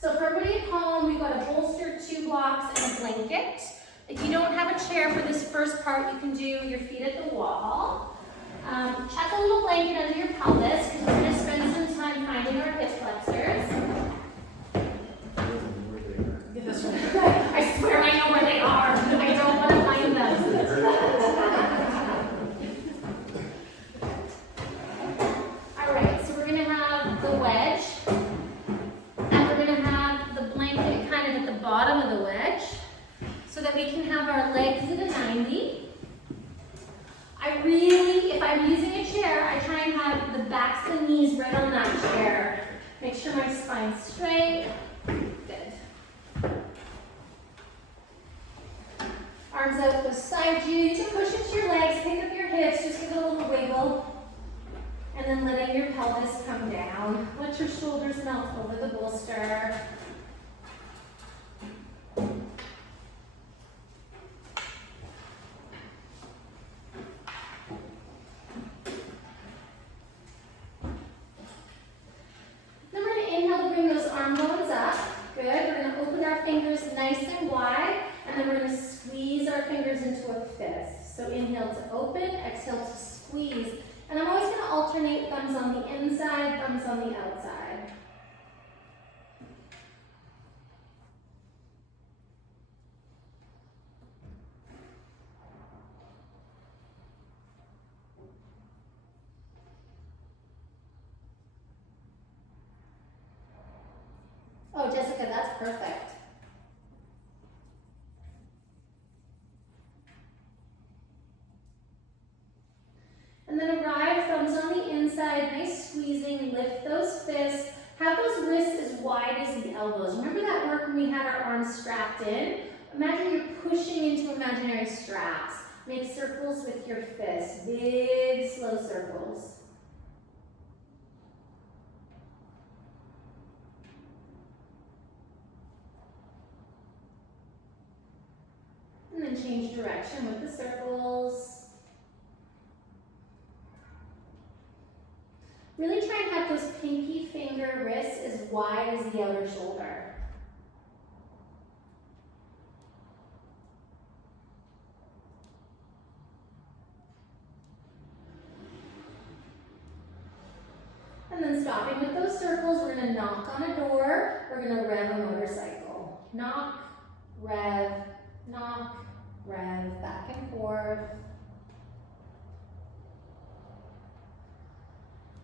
So for everybody at home, we've got a bolster, 2 blocks, and a blanket. If you don't have a chair for this first part, you can do your feet at the wall. Chuck a little blanket under your pelvis because we're going to spend some time finding our hip flexors. I swear I know where they are. I don't want to find them. All right, so we're going to have the wedge, and we're going to have the blanket kind of at the bottom of the wedge so that we can have our legs at a 90. If I'm using a chair, I try and have the backs and knees right on that chair. Make sure my spine's straight. Good. Arms out beside you. You can push into your legs, pick up your hips, just give it a little wiggle. And then letting your pelvis come down. Let your shoulders melt over the bolster. Then we're going to inhale to bring those arm bones up. Good. We're going to open our fingers nice and wide. And then we're going to squeeze our fingers into a fist. So inhale to open, exhale to squeeze. And I'm always going to alternate thumbs on the inside, thumbs on the outside. Oh, Jessica, that's perfect. And then arrive, thumbs on the inside, nice squeezing, lift those fists. Have those wrists as wide as the elbows. Remember that work when we had our arms strapped in? Imagine you're pushing into imaginary straps. Make circles with your fists, big, slow circles. And then change direction with the circles. Really try and have those pinky finger wrists as wide as the outer shoulder. And then stopping with those circles, we're going to knock on a door. We're going to rev a motorcycle. Knock, rev, back and forth.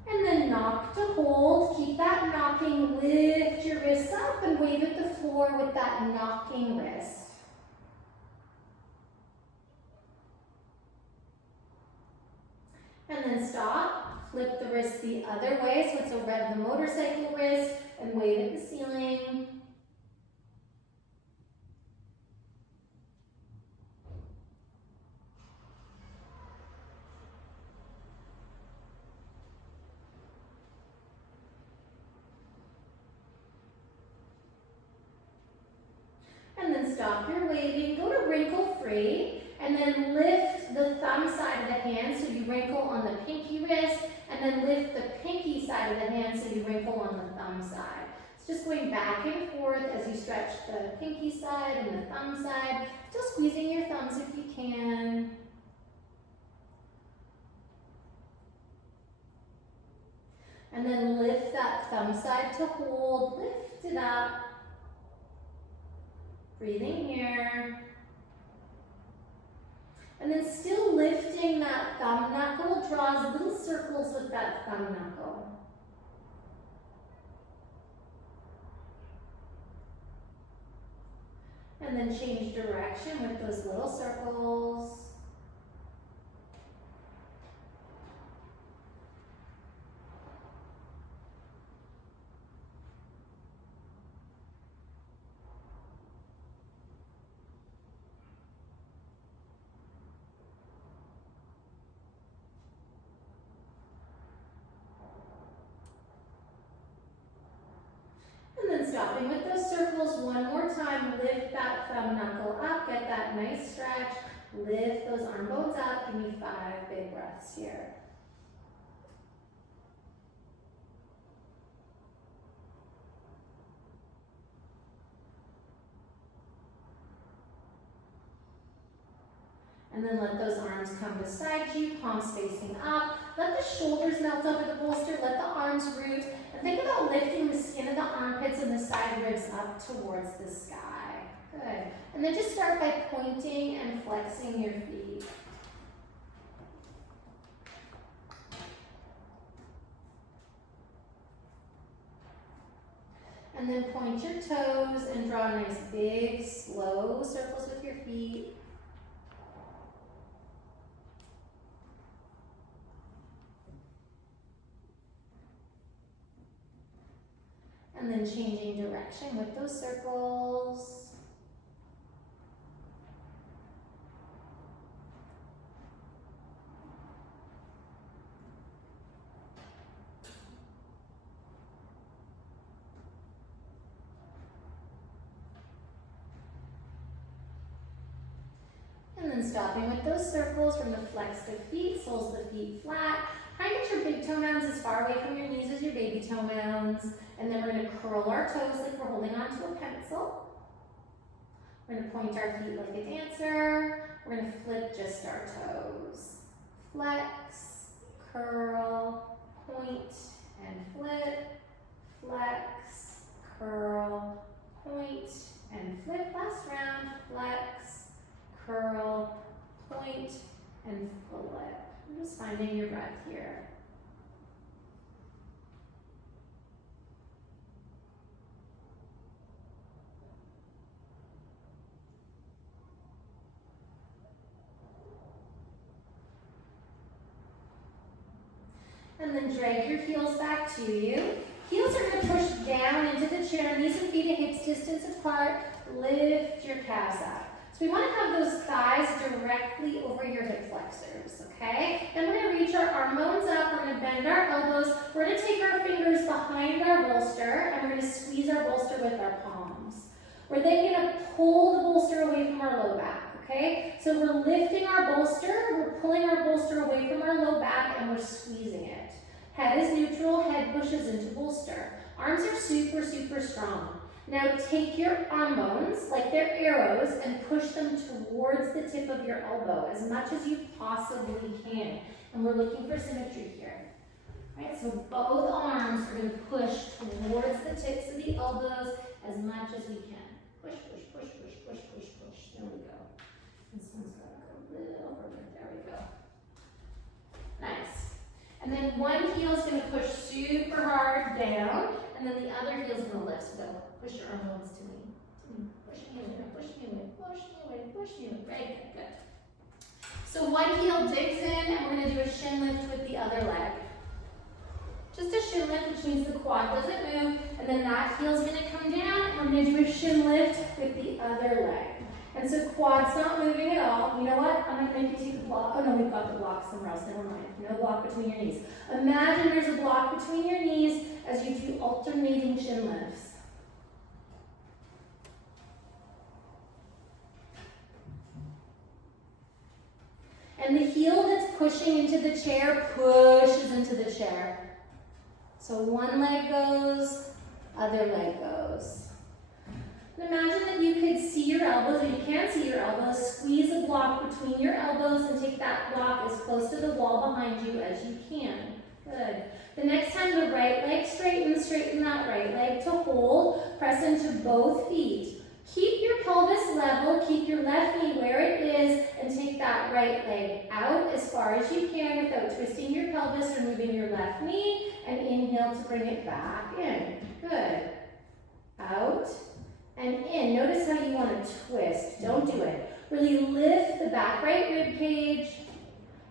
And then knock to hold. Keep that knocking. Lift your wrists up and wave at the floor with that knocking wrist. And then stop. Flip the wrist the other way. So it's a rev the motorcycle wrist and wave at the ceiling. And then stop your waving, go to wrinkle free, and then lift the thumb side of the hand so you wrinkle on the pinky wrist, and then lift the pinky side of the hand so you wrinkle on the thumb side. It's just going back and forth as you stretch the pinky side and the thumb side, still squeezing your thumbs if you can. And then lift that thumb side to hold, lift it up. Breathing here. And then still lifting that thumb knuckle, draws little circles with that thumb knuckle. And then change direction with those little circles. Stopping with those circles one more time, lift that thumb knuckle up, get that nice stretch, lift those arm bones up, give me 5 big breaths here. And then let those arms come beside you, palms facing up. Let the shoulders melt over the bolster, let the arms root. And think about lifting the skin of the armpits and the side ribs up towards the sky. Good. And then just start by pointing and flexing your feet. And then point your toes and draw nice big, slow circles with your feet. And then changing direction with those circles. And then stopping with those circles, we're going to flex the feet, soles of the feet flat. Try and get your big toe mounds as far away from your knees as your baby toe mounds. And then we're going to curl our toes like we're holding onto a pencil. We're going to point our feet like a dancer. We're going to flip just our toes. Flex, curl, point, and flip. Flex, curl, point, and flip. Last round. Flex, curl, point, and flip. I'm just finding your breath here. And then drag your heels back to you. Heels are going to push down into the chair, knees and feet at hips distance apart. Lift your calves up. So we want to have those thighs directly over your hip flexors, okay? Then we're going to reach our arm bones up, we're going to bend our elbows, we're going to take our fingers behind our bolster, and we're going to squeeze our bolster with our palms. We're then going to pull the bolster away from our low back, okay? So we're lifting our bolster, we're pulling our bolster away from our low back, and we're squeezing it. Head is neutral, head pushes into bolster. Arms are super, super strong. Now take your arm bones, like they're arrows, and push them towards the tip of your elbow as much as you possibly can. And we're looking for symmetry here. Right, so both arms are going to push towards the tips of the elbows as much as we can. Push, push, push, push, push, push, push. There we go. This one's got to go a little further. There we go. Nice. And then one heel is going to push super hard down, and then the other heel is going to lift. So push your arm bones to me. Push me away, push me away, push me away, push me away. Right, good. So one heel digs in, and we're going to do a shin lift with the other leg. Just a shin lift, which means the quad doesn't move, and then that heel is going to come down, and we're going to do a shin lift with the other leg. And so quad's not moving at all. You know what? I'm going to make you take the block. Oh no, we've got the block somewhere else. Never mind. No block between your knees. Imagine there's a block between your knees as you do alternating shin lifts. And the heel that's pushing into the chair pushes into the chair. So one leg goes, other leg goes. And imagine that you could see your elbows, or you can see your elbows. Squeeze a block between your elbows and take that block as close to the wall behind you as you can. Good. The next time the right leg straightens, straighten that right leg to hold. Press into both feet. Keep your pelvis level, keep your left knee where it is, and take that right leg out as far as you can without twisting your pelvis or moving your left knee, and inhale to bring it back in. Good. Out and in. Notice how you want to twist. Don't do it. Really lift the back right rib cage.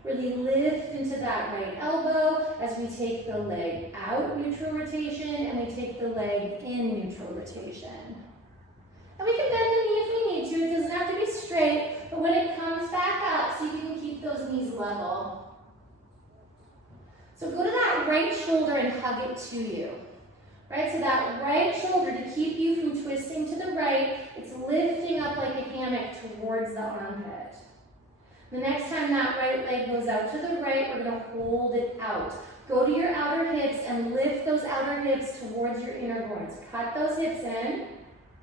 Really lift into that right elbow as we take the leg out, neutral rotation, and we take the leg in, neutral rotation. And we can bend the knee if we need to. It doesn't have to be straight, but when it comes back up, so you can keep those knees level. So go to that right shoulder and hug it to you. Right, so that right shoulder, to keep you from twisting to the right, it's lifting up like a hammock towards the armpit. The next time that right leg goes out to the right, we're going to hold it out. Go to your outer hips and lift those outer hips towards your inner groins. Cut those hips in.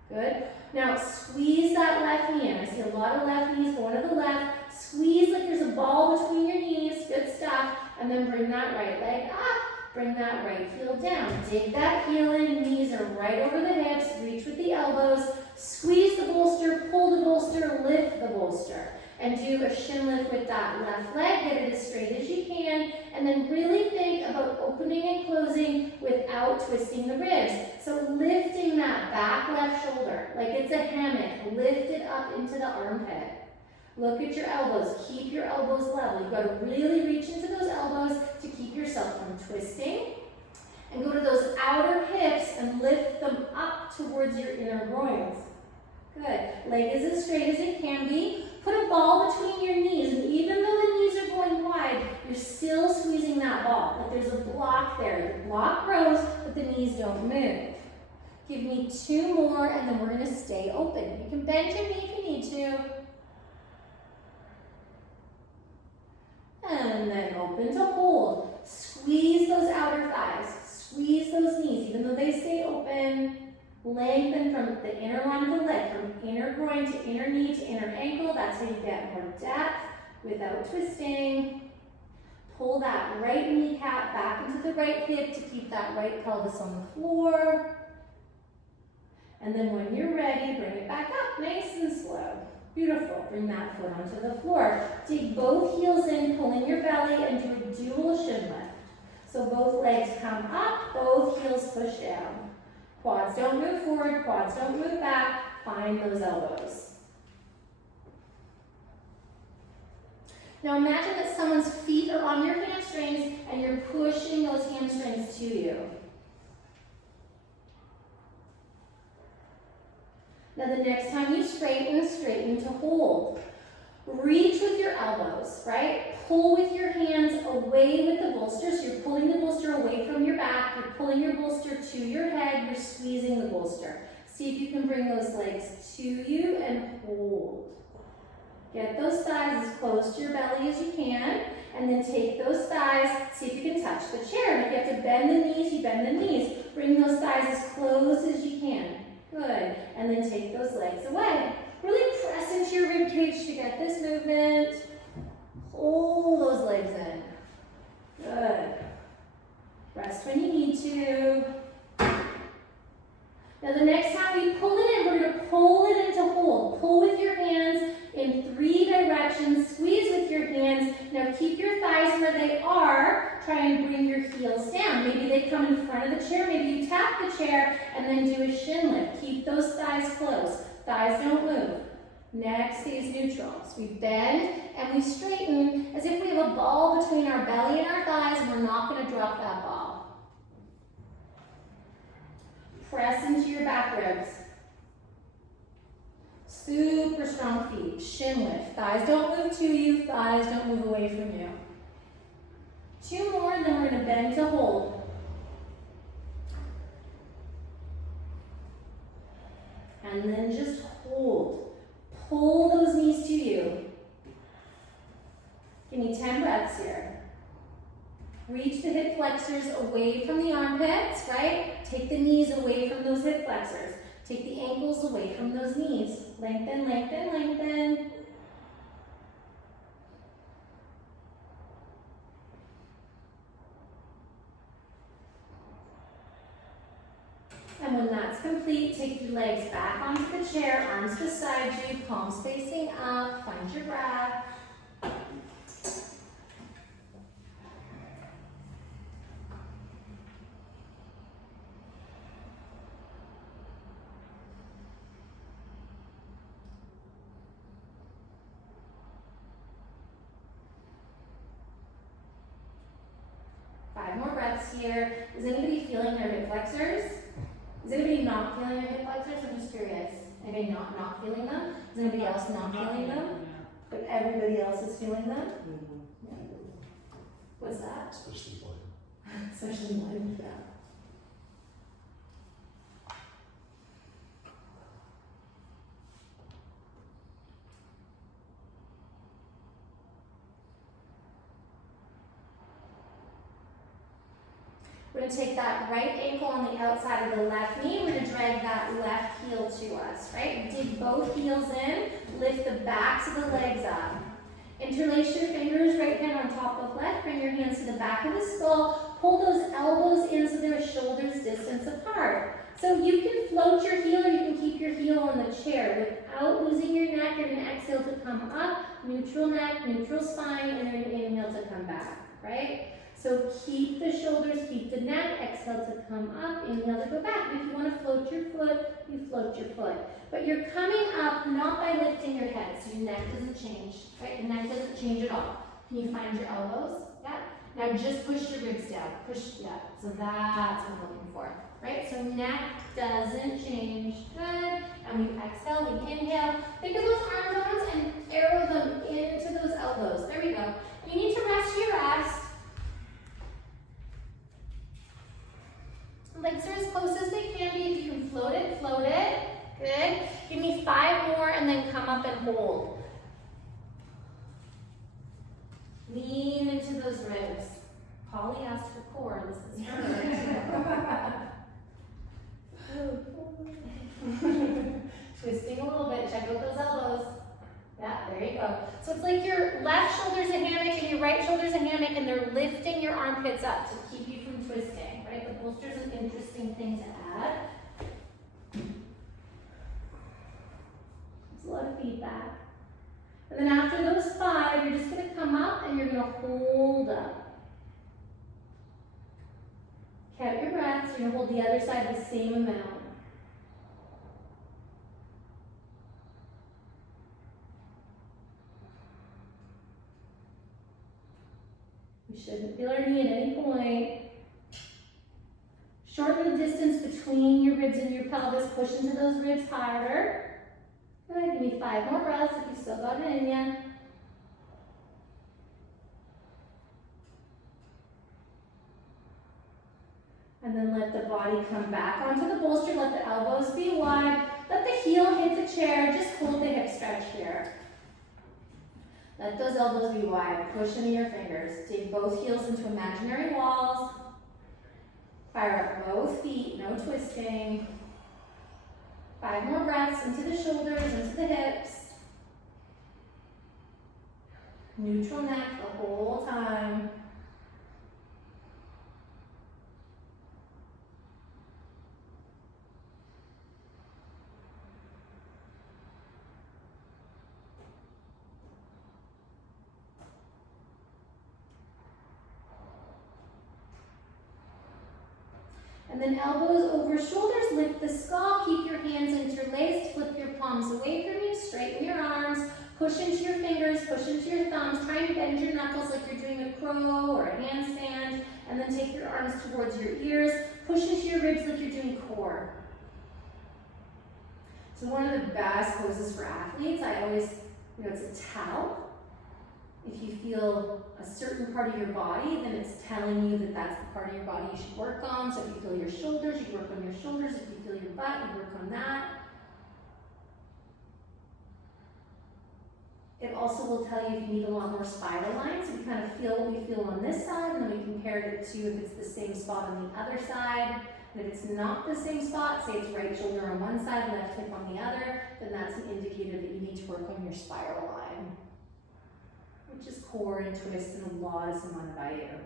Good. Now squeeze that left knee in. I see a lot of left knees going to the left. Squeeze like there's a ball between your knees. Good stuff. And then bring that right leg up. Bring that right heel down. Dig that heel in. Knees are right over the hips. Reach with the elbows. Squeeze the bolster. Pull the bolster. Lift the bolster. And do a shin lift with that left leg. Get it as straight as you can. And then really think about opening and closing without twisting the ribs. So lifting that back left shoulder like it's a hammock. Lift it up into the armpit. Look at your elbows. Keep your elbows level. You've got to really reach into those elbows to keep yourself from twisting. And go to those outer hips and lift them up towards your inner groins. Good. Leg is as straight as it can be. Put a ball between your knees, and even though the knees are going wide, you're still squeezing that ball. Like there's a block there. The block grows, but the knees don't move. Give me 2 more, and then we're going to stay open. You can bend your knee if you need to. And then open to hold. Squeeze those outer thighs. Squeeze those knees, even though they stay open. Lengthen from the inner line of the leg, from inner groin to inner knee to inner ankle. That's how you get more depth without twisting. Pull that right kneecap back into the right hip to keep that right pelvis on the floor. And then when you're ready, bring it back up, nice and slow. Beautiful. Bring that foot onto the floor. Dig both heels in, pull in your belly, and do a dual shin lift. So both legs come up, both heels push down. Quads don't move forward, quads don't move back. Find those elbows. Now imagine that someone's feet are on your hamstrings and you're pushing those hamstrings to you. Now the next time you straighten, straighten to hold. Reach with your elbows, right? Pull with your hands away with the bolster. So you're pulling the bolster away from your back. You're pulling your bolster to your head. You're squeezing the bolster. See if you can bring those legs to you and hold. Get those thighs as close to your belly as you can. And then take those thighs. See if you can touch the chair. And if you have to bend the knees, you bend the knees. Bring those thighs as close as you can. Good. And then take those legs away. Really press into your rib cage to get this movement. Hold those legs in. Good. Rest when you need to. Now the next time we pull it in, we're going to pull it into hold. Pull with your hands in 3 directions. Squeeze with your hands. Now keep your thighs where they are. Try and bring your heels down. Maybe they come in front of the chair. Maybe you tap the chair and then do a shin lift. Keep those thighs close. Thighs don't move. Neck stays neutral. So we bend and we straighten as if we have a ball between our belly and our thighs, and we're not going to drop that ball. Press into your back ribs. Super strong feet. Shin lift. Thighs don't move to you. Thighs don't move away from you. 2 more, and then we're going to bend to hold. And then just hold. Pull those knees to you. Give me 10 breaths here. Reach the hip flexors away from the armpits, right? Take the knees away from those hip flexors. Take the ankles away from those knees. Lengthen, lengthen, lengthen. And when that's complete, take your legs back onto the chair, arms beside you, palms facing up, find your breath. Five more breaths here. Is anybody feeling their hip flexors? Is anybody not feeling their hip flexors? I'm just curious. Anybody not feeling them? Is anybody else not feeling them? But everybody else is feeling them? Yeah. What's that? Especially one. Especially one, yeah. We're going to take that right ankle on the outside of the left knee. We're going to drag that left heel to us, right? Dig both heels in. Lift the backs of the legs up. Interlace your fingers, right hand on top of left, bring your hands to the back of the skull, pull those elbows in so they're shoulders distance apart. So you can float your heel or you can keep your heel on the chair without losing your neck. You're going to exhale to come up, neutral neck, neutral spine, and then inhale to come back, right? So keep the shoulders, keep the neck, exhale to come up, inhale to go back. If you want to float your foot, you float your foot. But you're coming up not by lifting your head, so your neck doesn't change, right? The neck doesn't change at all. Can you find your elbows? Yeah. Now just push your ribs down. Push, yeah. So that's what I'm looking for, right? So neck doesn't change. Good. And we exhale, we inhale. Think of those arm bones and arrow them into those elbows. There we go. You need to rest your rest. Legs are as close as they can be. If you can float it, float it. Good. Give me 5 more and then come up and hold. Lean into those ribs. Polly asked for core. This is her. Twisting a little bit. Check out those elbows. Yeah, there you go. So it's like your left shoulder's a hammock and your right shoulder's a hammock, and they're lifting your armpits up to keep you from twisting, right? The bolster's an interesting thing to add. There's a lot of feedback. And then after those 5, you're just going to come up and you're going to hold up. Count your breaths. You're going to hold the other side the same amount. You shouldn't feel our knee at any point. Shorten the distance between your ribs and your pelvis. Push into those ribs harder. Good. Give me 5 more breaths if you still got it in you. And then let the body come back onto the bolster. Let the elbows be wide. Let the heel hit the chair. Just hold the hip stretch here. Let those elbows be wide. Push into your fingers. Take both heels into imaginary walls. Fire up both feet. No twisting. 5 more breaths into the shoulders, into the hips. Neutral neck the whole time. And then elbows over shoulders, lift the skull, keep your hands interlaced, flip your palms away from you, straighten your arms, push into your fingers, push into your thumbs, try and bend your knuckles like you're doing a crow or a handstand, and then take your arms towards your ears, push into your ribs like you're doing core. So one of the best poses for athletes, I always, it's a towel. If you feel a certain part of your body, then it's telling you that that's the part of your body you should work on. So if you feel your shoulders, you work on your shoulders. If you feel your butt, you work on that. It also will tell you if you need a lot more spiral lines. So we kind of feel what we feel on this side, and then we compare it to if it's the same spot on the other side. And if it's not the same spot, say it's right shoulder on one side, left hip on the other, then that's an indicator that you need to work on your spiral line, which is core and twist and a lot of Samana Vayu.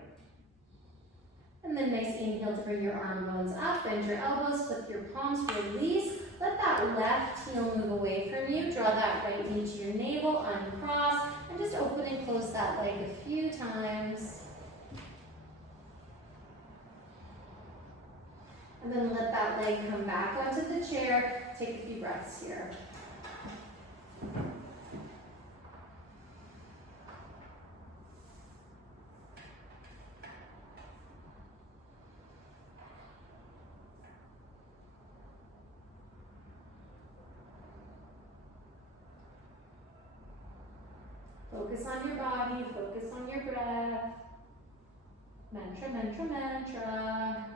And then nice inhale to bring your arm bones up, bend your elbows, flip your palms, release. Let that left heel move away from you. Draw that right knee to your navel, uncross, and just open and close that leg a few times. And then let that leg come back onto the chair. Take a few breaths here. Focus on your body, focus on your breath. Mantra, mantra, mantra.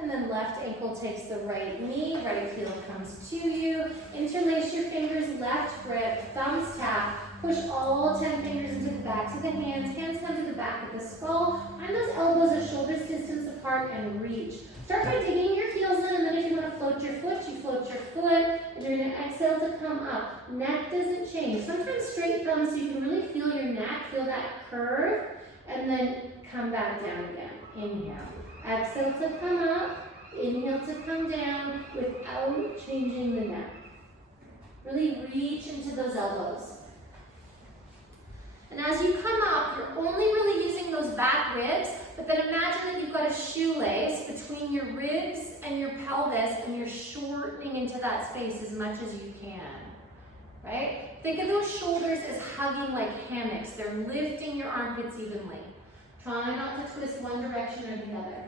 And then left ankle takes the right knee, right heel comes to you. Interlace your fingers, left grip, thumbs tap. Push all 10 fingers into the backs of the hands. Hands come to the back of the skull. Find those elbows a shoulder's distance apart and reach. Start by digging your heels in, and then if you want to float your foot, you float your foot. And you're going to exhale to come up. Neck doesn't change. Sometimes straight thumbs so you can really feel your neck, feel that curve. And then come back down again. Inhale. Exhale to come up. Inhale to come down without changing the neck. Really reach into those elbows. And as you come up, you're only really using those back ribs, but then imagine that you've got a shoelace between your ribs and your pelvis, and you're shortening into that space as much as you can, right? Think of those shoulders as hugging like hammocks. They're lifting your armpits evenly. Try not to twist one direction or the other.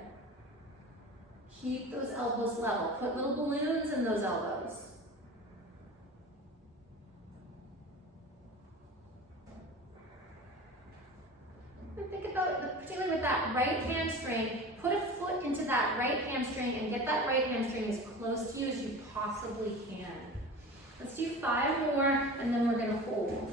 Keep those elbows level. Put little balloons in those elbows. And think about, particularly with that right hamstring, put a foot into that right hamstring and get that right hamstring as close to you as you possibly can. Let's do 5 more, and then we're going to hold.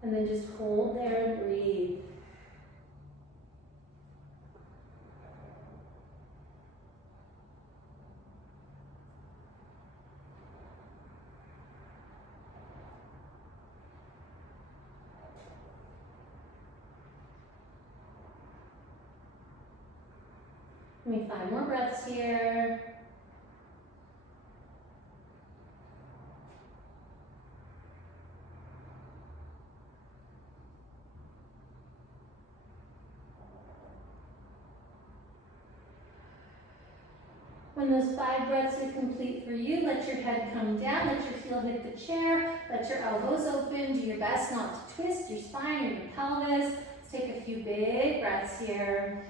And then just hold there and breathe. Give me 5 more breaths here. When those 5 breaths are complete for you, let your head come down, let your heel hit the chair, let your elbows open, do your best not to twist your spine or your pelvis. Let's take a few big breaths here.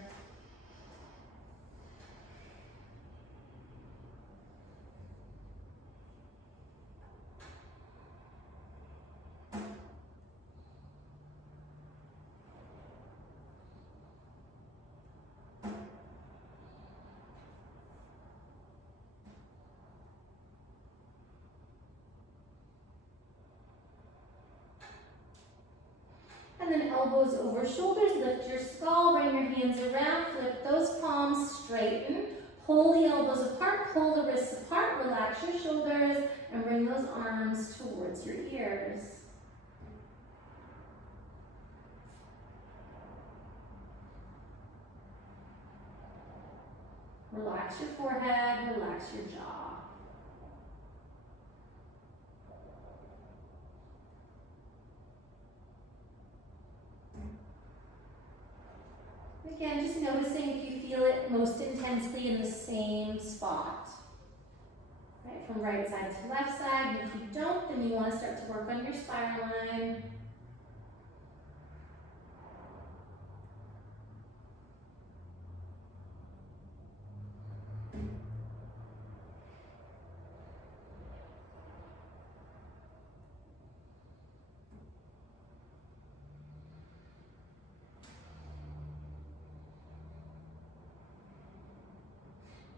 And then elbows over shoulders, lift your skull, bring your hands around, flip those palms, straighten, pull the elbows apart, pull the wrists apart, relax your shoulders, and bring those arms towards your ears. Relax your forehead, relax your jaw. Again, just noticing if you feel it most intensely in the same spot. Right, from right side to left side. And if you don't, then you want to start to work on your spiral line.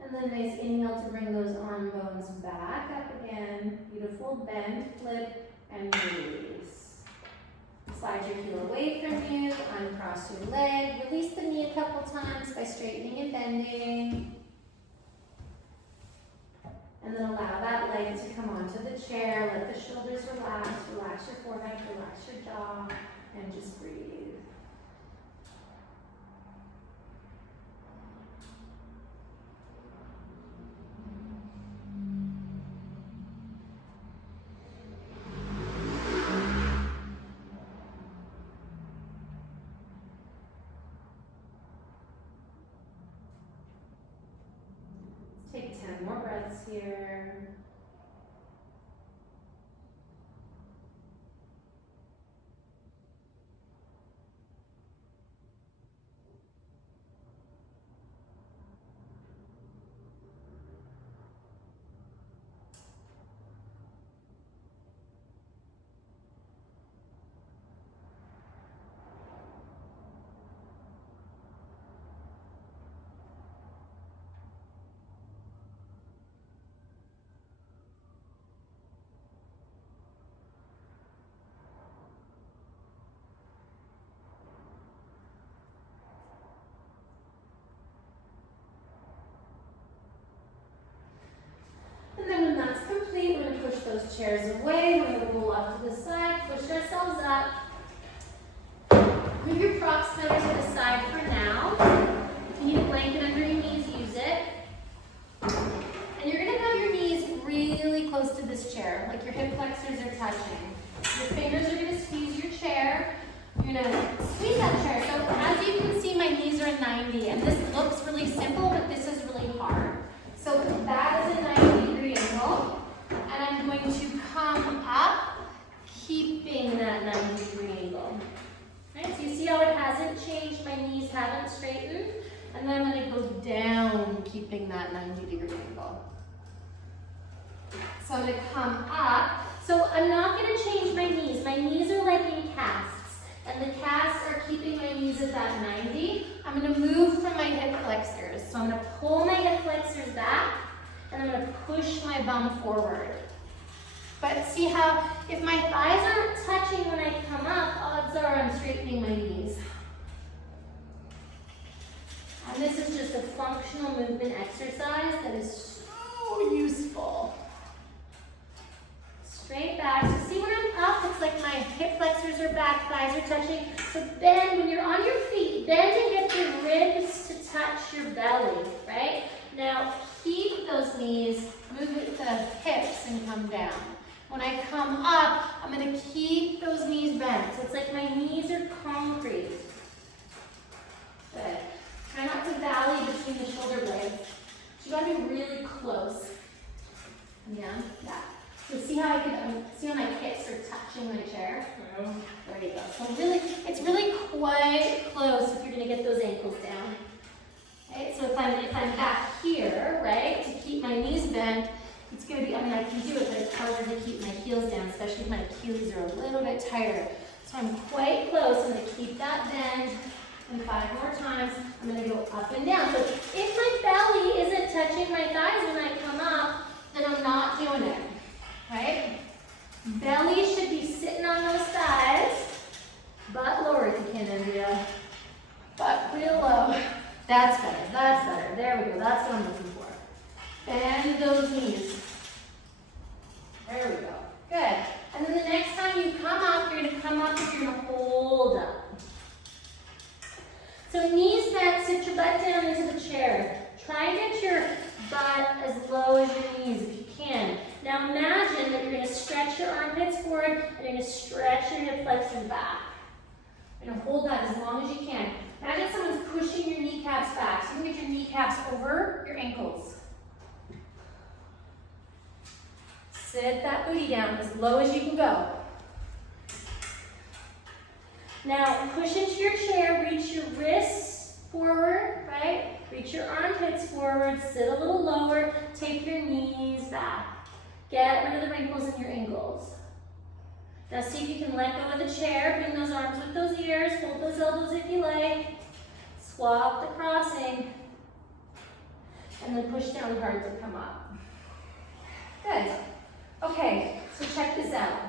And then nice inhale to bring those arm bones back up again. Beautiful bend, flip, and release. Slide your heel away from you, uncross your leg. Release the knee a couple times by straightening and bending. And then allow that leg to come onto the chair. Let the shoulders relax. Relax your forehead, relax your jaw, and just breathe. Take 10 more breaths here. chairs away. We're gonna roll off to the side, push ourselves up. Move your proximal to the side for now. If you need a blanket under your knees, use it. And you're gonna have your knees really close to this chair, like your hip flexors are touching. Your fingers are gonna squeeze your chair. You're gonna squeeze that chair. So as you can see, my knees are at 90, and this looks really simple, but this is really hard. So that is a 90-degree angle, and I'm going to come up, keeping that 90-degree angle. Right, so you see how it hasn't changed, my knees haven't straightened, and then I'm gonna go down, keeping that 90-degree angle. So I'm gonna come up. So I'm not gonna change my knees. My knees are like in casts, and the casts are keeping my knees at that 90. I'm gonna move from my hip flexors. So I'm gonna pull my hip flexors back, and I'm gonna push my bum forward. But see how, if my thighs aren't touching when I come up, odds are I'm straightening my knees. And this is just a functional movement exercise that is so useful. Straight back. So see when I'm up, it's like my hip flexors are back, thighs are touching. So bend, when you're on your feet, bend and get your ribs to touch your belly, right? Now keep those knees, move it to the hips and come down. When I come up, I'm gonna keep those knees bent. So it's like my knees are concrete. Good. Try not to valley between the shoulder blades. So you gotta be really close. Yeah, that. So see how I can, see how my hips are touching my chair? There you go. So really, it's really quite close if you're gonna get those ankles down. Right? So if I'm back here, right, to keep my knees bent, it's gonna be, I mean, I can do it, but it's harder to keep my heels down, especially if my Achilles are a little bit tighter. So I'm quite close. I'm gonna keep that bend. And 5 more times, I'm gonna go up and down. So if my belly isn't touching my thighs when I come up, then I'm not doing it, right? Belly should be sitting on those thighs, butt lower if you can, Andrea. Butt real low. That's better, that's better. There we go, that's what I'm looking for. Bend those knees. There we go, good. And then the next time you come up, you're gonna come up and you're gonna hold up. So knees bent, sit your butt down into the chair. Try and get your butt as low as your knees if you can. Now imagine that you're going to stretch your armpits forward and you're going to stretch your hip flexors back. You're going to hold that as long as you can. Imagine someone's pushing your kneecaps back. So you can get your kneecaps over your ankles. Sit that booty down as low as you can go. Now, push into your chair, reach your wrists forward, right? Reach your armpits forward, sit a little lower, take your knees back. Get rid of the wrinkles in your ankles. Now see if you can let go of the chair, bring those arms with those ears, hold those elbows if you like. Swap the crossing, and then push down hard to come up. Good. Okay, so check this out.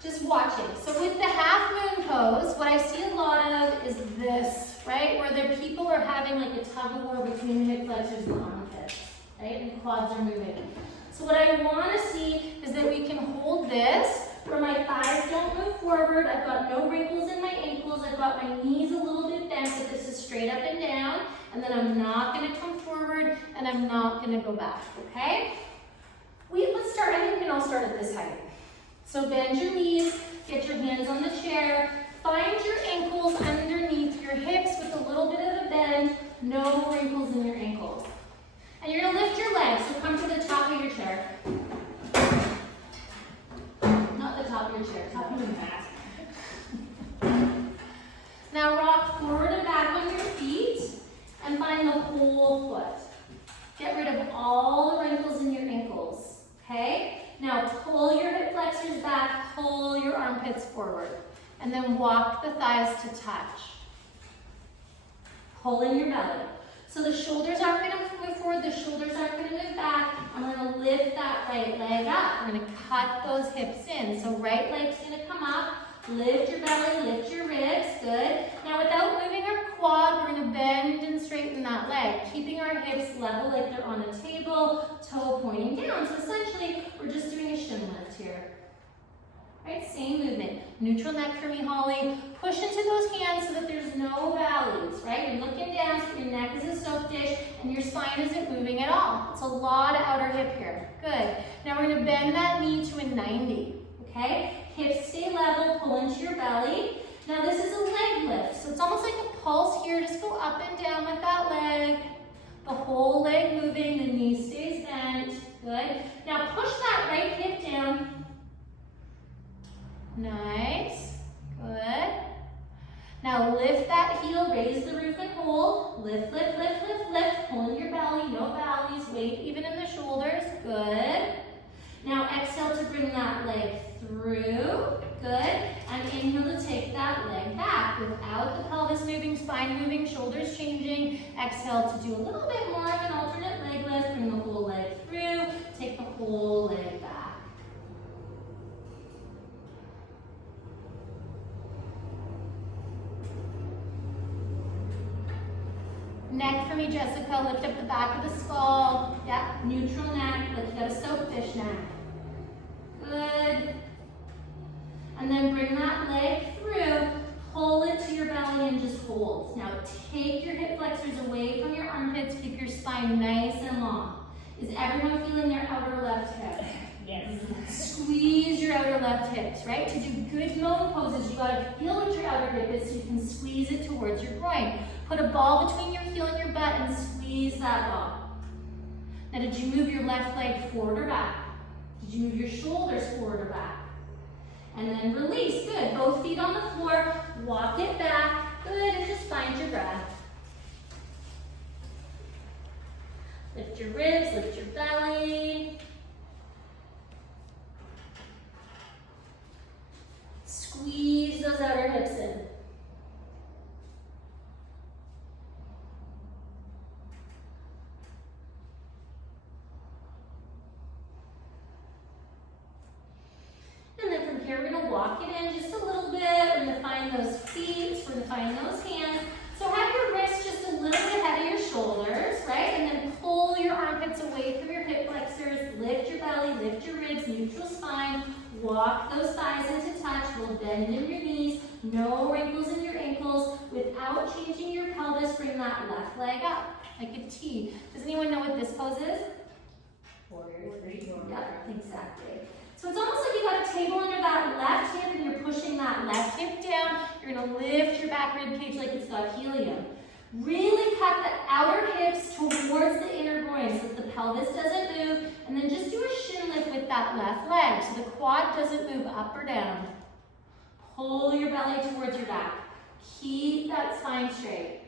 Just watching. So with the half moon pose, what I see a lot of is this, right? Where the people are having like a tug of war between the hip flexors and the armpits, right? And the quads are moving. So what I want to see is that we can hold this where my thighs don't move forward. I've got no wrinkles in my ankles. I've got my knees a little bit bent, but this is straight up and down. And then I'm not going to come forward and I'm not going to go back, okay? Let's start, I think we can all start at this height. So bend your knees, get your hands on the chair, find your ankles underneath your hips with a little bit of a bend, no wrinkles in your ankles. And you're gonna lift your legs, so come to the top of your chair. Not the top of your chair, top of your mat. Now rock forward and back on your feet and find the whole foot. Get rid of all the wrinkles in your ankles, okay? Now pull your hip flexors back, pull your armpits forward, and then walk the thighs to touch. Pull in your belly. So the shoulders aren't going to move forward, the shoulders aren't going to move back. I'm going to lift that right leg up. I'm going to cut those hips in. So right leg's going to come up, lift your belly, lift your ribs, good. Now without moving our quad, we're going to bend and straighten that leg, keeping our hips level like they're on a table, toe pointing down. So essentially, we're just doing a shin lift here. Right, same movement. Neutral neck for me, Holly. Push into those hands so that there's no valleys, right? You're looking down so your neck is a soap dish and your spine isn't moving at all. It's a lot of outer hip here. Good. Now we're gonna bend that knee to a 90, okay? Hips stay level, pull into your belly. Now this is a leg lift, so it's almost like a pulse here. Just go up and down with that leg. The whole leg moving, the knee stays bent. Good. Now push that right hip down. Nice, good. Now lift that heel, raise the roof and hold. Lift, lift, lift, lift, lift. Pull in your belly, no valleys, weight even in the shoulders, good. Now exhale to bring that leg through, good. And inhale to take that leg back without the pelvis moving, spine moving, shoulders changing. Exhale to do a little bit more of an alternate leg lift, bring the whole leg through, take the whole leg back. Neck for me, Jessica. Lift up the back of the skull. Yeah, neutral neck, like you got a soap dish neck. Good. And then bring that leg through. Pull it to your belly and just hold. Now take your hip flexors away from your armpits. Keep your spine nice and long. Is everyone feeling their outer left hip? Yes. Squeeze your outer left hips, right? To do good moan poses, you gotta feel what your outer hip is so you can squeeze it towards your groin. Put a ball between your heel and your butt and squeeze that ball. Now, did you move your left leg forward or back? Did you move your shoulders forward or back? And then release, good. Both feet on the floor, walk it back, good, and just find your breath. Lift your ribs, lift your belly. Squeeze those outer hips in. And then from here, we're gonna walk it in just a little bit. We're gonna find those feet, we're gonna find those hands. So have your wrists just a little bit ahead of your shoulders, right? And then pull your armpits away from your hip flexors. Lift your belly, lift your ribs, neutral spine. Walk those thighs into touch. Little bend in your knees. No wrinkles in your ankles. Without changing your pelvis, bring that left leg up like a T. Does anyone know what this pose is? Warrior three. Yep, exactly. So it's almost like you got a table under that left hip and you're pushing that left hip down. You're gonna lift your back rib cage like it's got helium. Really cut the outer hips towards the inner groin so that the pelvis doesn't move. And then just do a shin lift with that left leg so the quad doesn't move up or down. Pull your belly towards your back. Keep that spine straight.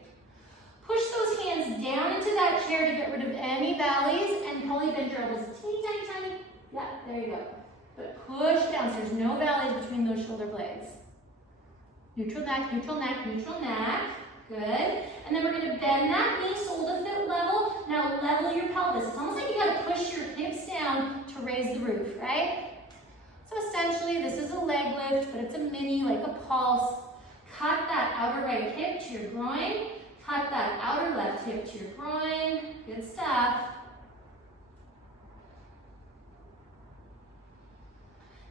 Push those hands down into that chair to get rid of any valleys and probably bend your elbows teeny tiny, tiny. Yeah, there you go. But push down so there's no valleys between those shoulder blades. Neutral neck, neutral neck, neutral neck. Good. And then we're going to bend that knee, sole to foot level. Now level your pelvis. It's almost like you got to push your hips down to raise the roof, right? So essentially, this is a leg lift, but it's a mini, like a pulse. Cut that outer right hip to your groin. Cut that outer left hip to your groin. Good stuff.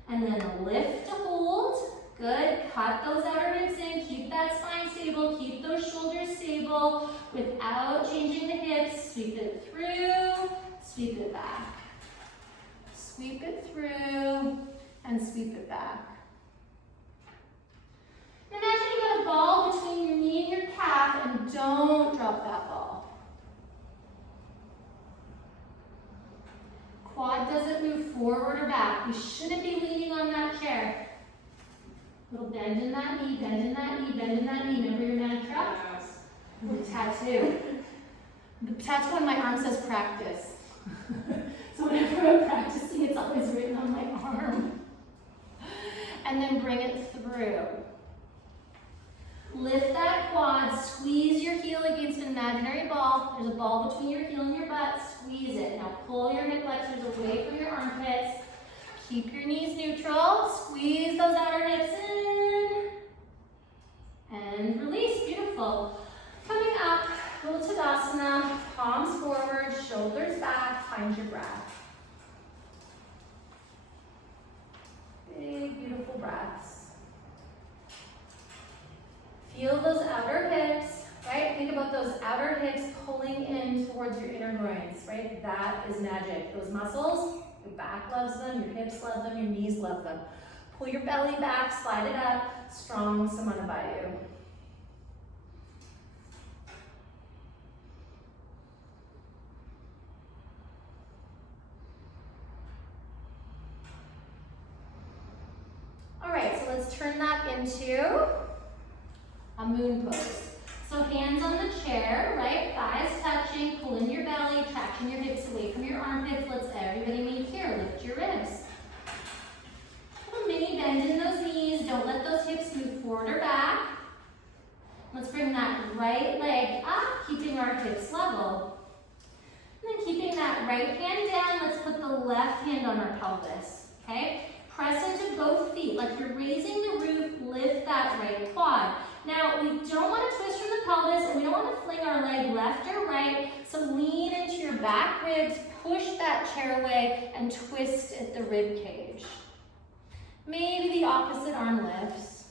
And then lift to hold. Good. Cut those outer ribs in. Keep that spine stable. Keep those shoulders stable without changing the hips. Sweep it through. Sweep it back. Sweep it through and sweep it back. Imagine you got a ball between your knee and your calf and don't drop that ball. Quad doesn't move forward or back. You shouldn't be leaning on that chair. Little bend in that knee, bend in that knee, bend in that knee. Remember your mantra? Yes. The tattoo. The tattoo on my arm says practice. So whenever I'm practicing, it's always written on my arm. And then bring it through. Lift that quad, squeeze your heel against an imaginary ball. There's a ball between your heel and your butt. Squeeze it. Now pull your hip flexors away from your armpits. Keep your knees neutral. Squeeze those outer hips in. And release. Beautiful. Coming up, little Tadasana, palms forward. find your breath. Big, beautiful breaths. Feel those outer hips, right? Think about those outer hips pulling in towards your inner groins, right? That is magic. Those muscles, your back loves them, your hips love them, your knees love them. Pull your belly back, slide it up, strong Samana Bayou. All right, so let's turn that into a moon pose. So hands on the chair, right? Thighs touching, pull in your belly, traction your hips away from your armpits. Let's everybody meet here. Lift your ribs. Little mini bend in those knees. Don't let those hips move forward or back. Let's bring that right leg up, keeping our hips level. And then keeping that right hand down, let's put the left hand on our pelvis, okay? Press into both feet, like you're raising the roof, lift that right quad. Now, we don't want to twist from the pelvis, and we don't want to fling our leg left or right, so lean into your back ribs, push that chair away, and twist at the rib cage. Maybe the opposite arm lifts,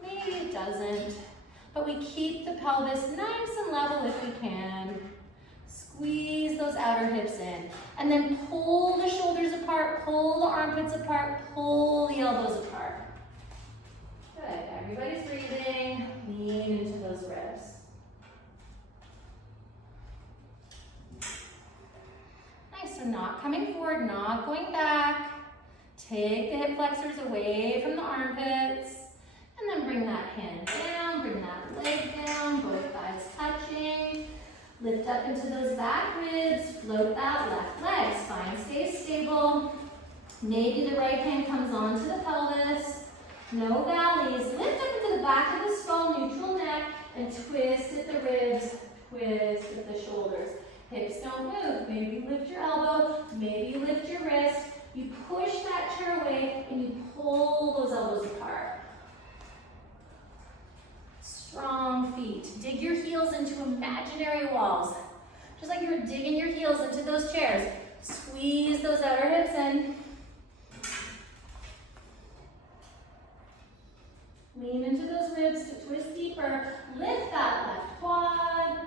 maybe it doesn't, but we keep the pelvis nice and level if we can. Squeeze those outer hips in, and then pull the shoulders apart, pull the armpits apart, pull the elbows apart. Good, everybody's breathing, lean into those ribs. Nice, so not coming forward, not going back. Take the hip flexors away from the armpits, and then bring that hand down, bring that leg down, both thighs touching. Lift up into those back ribs, float that left leg, spine stays stable. Maybe the right hand comes onto the pelvis. No valleys. Lift up into the back of the skull, neutral neck, and twist at the ribs, twist at the shoulders. Hips don't move. Maybe lift your elbow, maybe lift your wrist. You push that chair away and you pull those elbows apart. Strong feet. Dig your heels into imaginary walls. Just like you were digging your heels into those chairs. Squeeze those outer hips in. Lean into those ribs to twist deeper. Lift that left quad.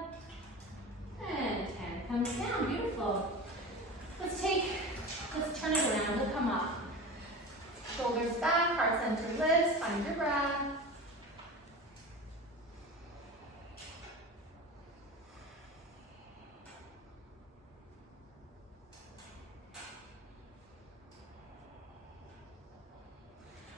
And hand comes down. Beautiful. Let's turn it around. We'll come up. Shoulders back, heart center lifts. Find your breath.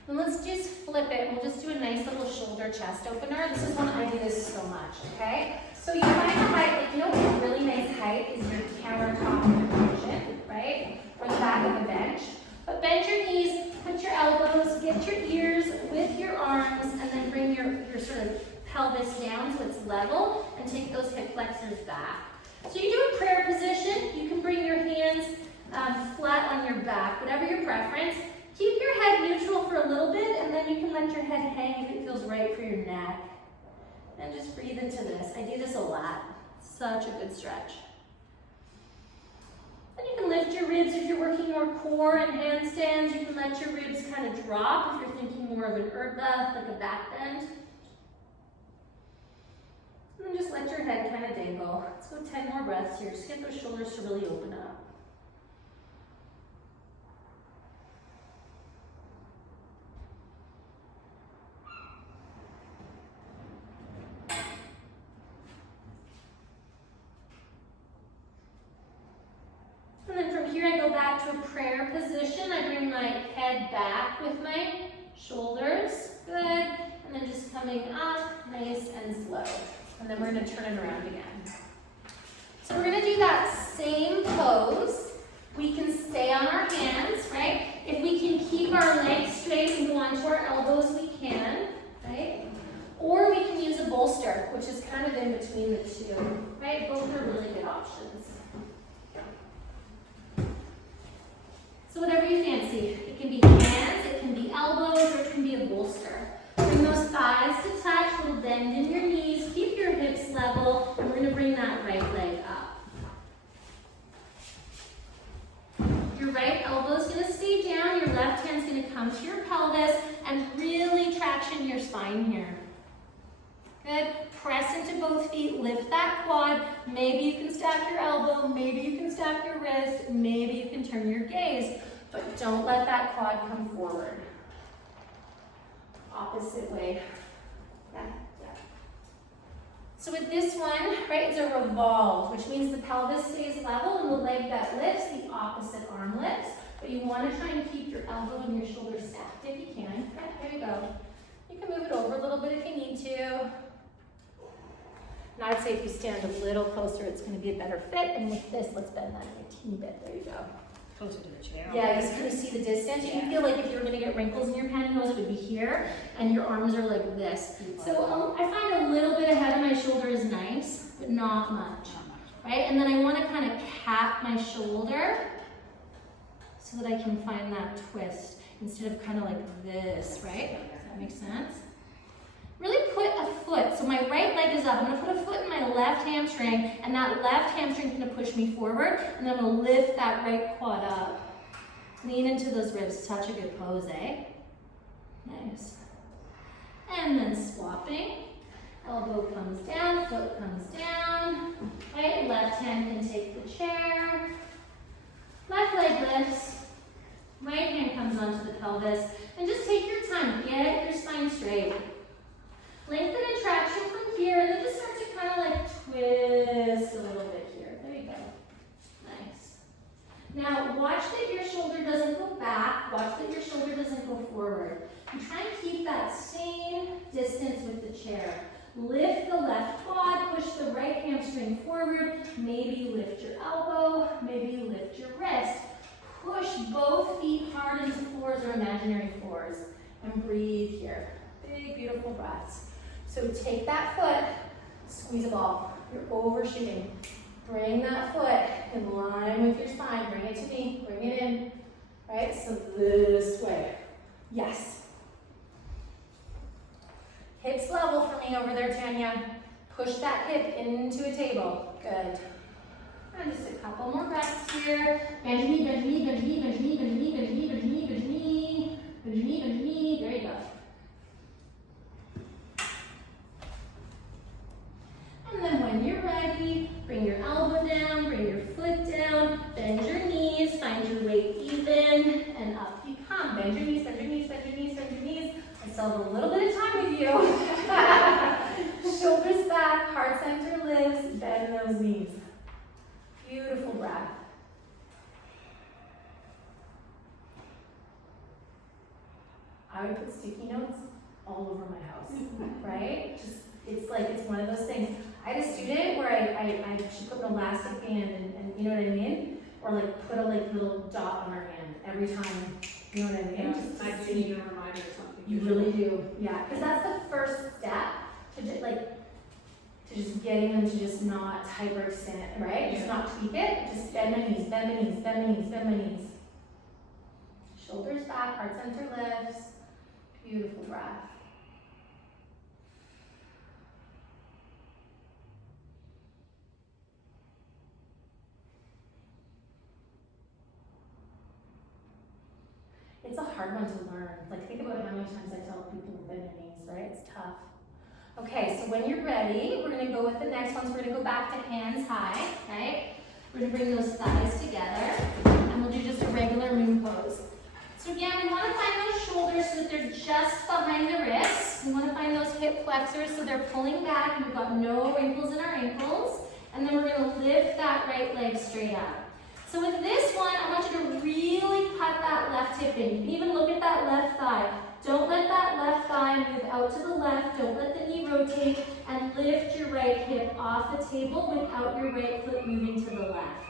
And let's just flip it. We'll just do a nice little shoulder chest opener. This is when I do this so much, okay? So you find the height, like, you know what's really nice height is your countertop position, right? Or the back of the bench. But bend your knees, put your elbows, get your ears with your arms, and then bring your sort of pelvis down so it's level, and take those hip flexors back. So you do a prayer position. You can bring your hands flat on your back, whatever your preference. Keep your head neutral for a little bit, and then you can let your head hang if it feels right for your neck. And just breathe into this. I do this a lot. Such a good stretch. Then you can lift your ribs if you're working more core and handstands. You can let your ribs kind of drop if you're thinking more of an urdhva, like a back bend. And then just let your head kind of dangle. Let's go 10 more breaths here. Just get those shoulders to really open up. Here I go back to a prayer position. I bring my head back with my shoulders. Good. And then just coming up, nice and slow. And then we're going to turn it around again. So we're going to do that same pose. We can stay on our hands, right? If we can keep our legs straight and go onto our elbows, we can, right? Or we can use a bolster, which is kind of in between the two, right? Both are really good options. So whatever you fancy. It can be hands, it can be elbows, or it can be a bolster. Bring those thighs to touch, little bend in your knees, keep your hips level, and we're going to bring that right leg up. spine here. Good. Press into both feet, lift that quad. Maybe you can stack your elbow, maybe you can stack your wrist, maybe you can turn your gaze, but don't let that quad come forward. Opposite way. Yeah. So with this one, right, it's a revolve, which means the pelvis stays level and the leg that lifts, the opposite arm lifts. But you want to try and keep your elbow and your shoulder stacked if you can. Right, there you go. You can move it over a little bit if you need to. And I'd say if you stand a little closer, it's going to be a better fit. And with this, let's bend that a teeny bit. There you go. Closer to the chair. Yeah, you can see the distance. You can feel like if you were going to get wrinkles in your pantyhose, it would be here, and your arms are like this. So I find a little bit ahead of my shoulder is nice, but not much, right? And then I want to kind of cap my shoulder so that I can find that twist instead of kind of like this, right? Does that make sense? Really put a foot, so my right leg is up. I'm gonna put a foot in my left hamstring, and that left hamstring is gonna push me forward, and then I'm gonna lift that right quad up. Lean into those ribs, such a good pose, eh? Nice. And then swapping. Elbow comes down, foot comes down. Right, left hand can take the chair. Left leg lifts. Right hand comes onto the pelvis. And just take your time, get your spine straight. Lengthen and traction from here, and then just start to kind of like twist a little bit here. There you go. Nice. Now, watch that your shoulder doesn't go back. Watch that your shoulder doesn't go forward. You try and keep that same distance with the chair. Lift the left quad, push the right hamstring forward. Maybe you lift your elbow, maybe you lift your wrist. Push both feet hard into floors or imaginary floors. And breathe here. Big, beautiful breaths. So take that foot, squeeze a ball. You're overshooting. Bring that foot in line with your spine. Bring it to me. Bring it in. Right? So this way. Yes. Hips level for me over there, Tanya. Push that hip into a table. Good. And just a couple more breaths here. Bend your knee, bend your knee, bend your knee, bend your knee, bend your knee, bend your knee, bend your knee, bend your knee, bend your knee, bend your knee. There you go. And then when you're ready, bring your elbow down, bring your foot down, bend your knees, find your weight even, and up you come. Bend your knees, bend your knees, bend your knees, bend your knees. I still have a little bit of time with you. Shoulders back, heart center lifts, bend those knees. Beautiful breath. I would put sticky notes all over my house, right? Just, it's one of those things. I had a student where she put an elastic band and you know what I mean? Or like put a little dot on her hand every time, you know what I mean? Yeah, just I do need a reminder or something. you really do, yeah. Because that's the first step to just getting them to just not hyperextend, right? Just not tweak it. Just bend my knees, bend my knees, bend my knees, bend my knees. Shoulders back, heart center lifts. Beautiful breath. It's a hard one to learn. Like, think about how many times I tell people to bend their knees, right? It's tough. Okay, so when you're ready, we're gonna go with the next one. So we're gonna go back to hands high, right? We're gonna bring those thighs together, and we'll do just a regular moon pose. So again, we wanna find those shoulders so that they're just behind the wrists. We wanna find those hip flexors so they're pulling back and we've got no wrinkles in our ankles. And then we're gonna lift that right leg straight up. So with this one, I want you to really cut that left hip in. You can even look at that left thigh. Don't let that left thigh move out to the left. Don't let the knee rotate. And lift your right hip off the table without your right foot moving to the left.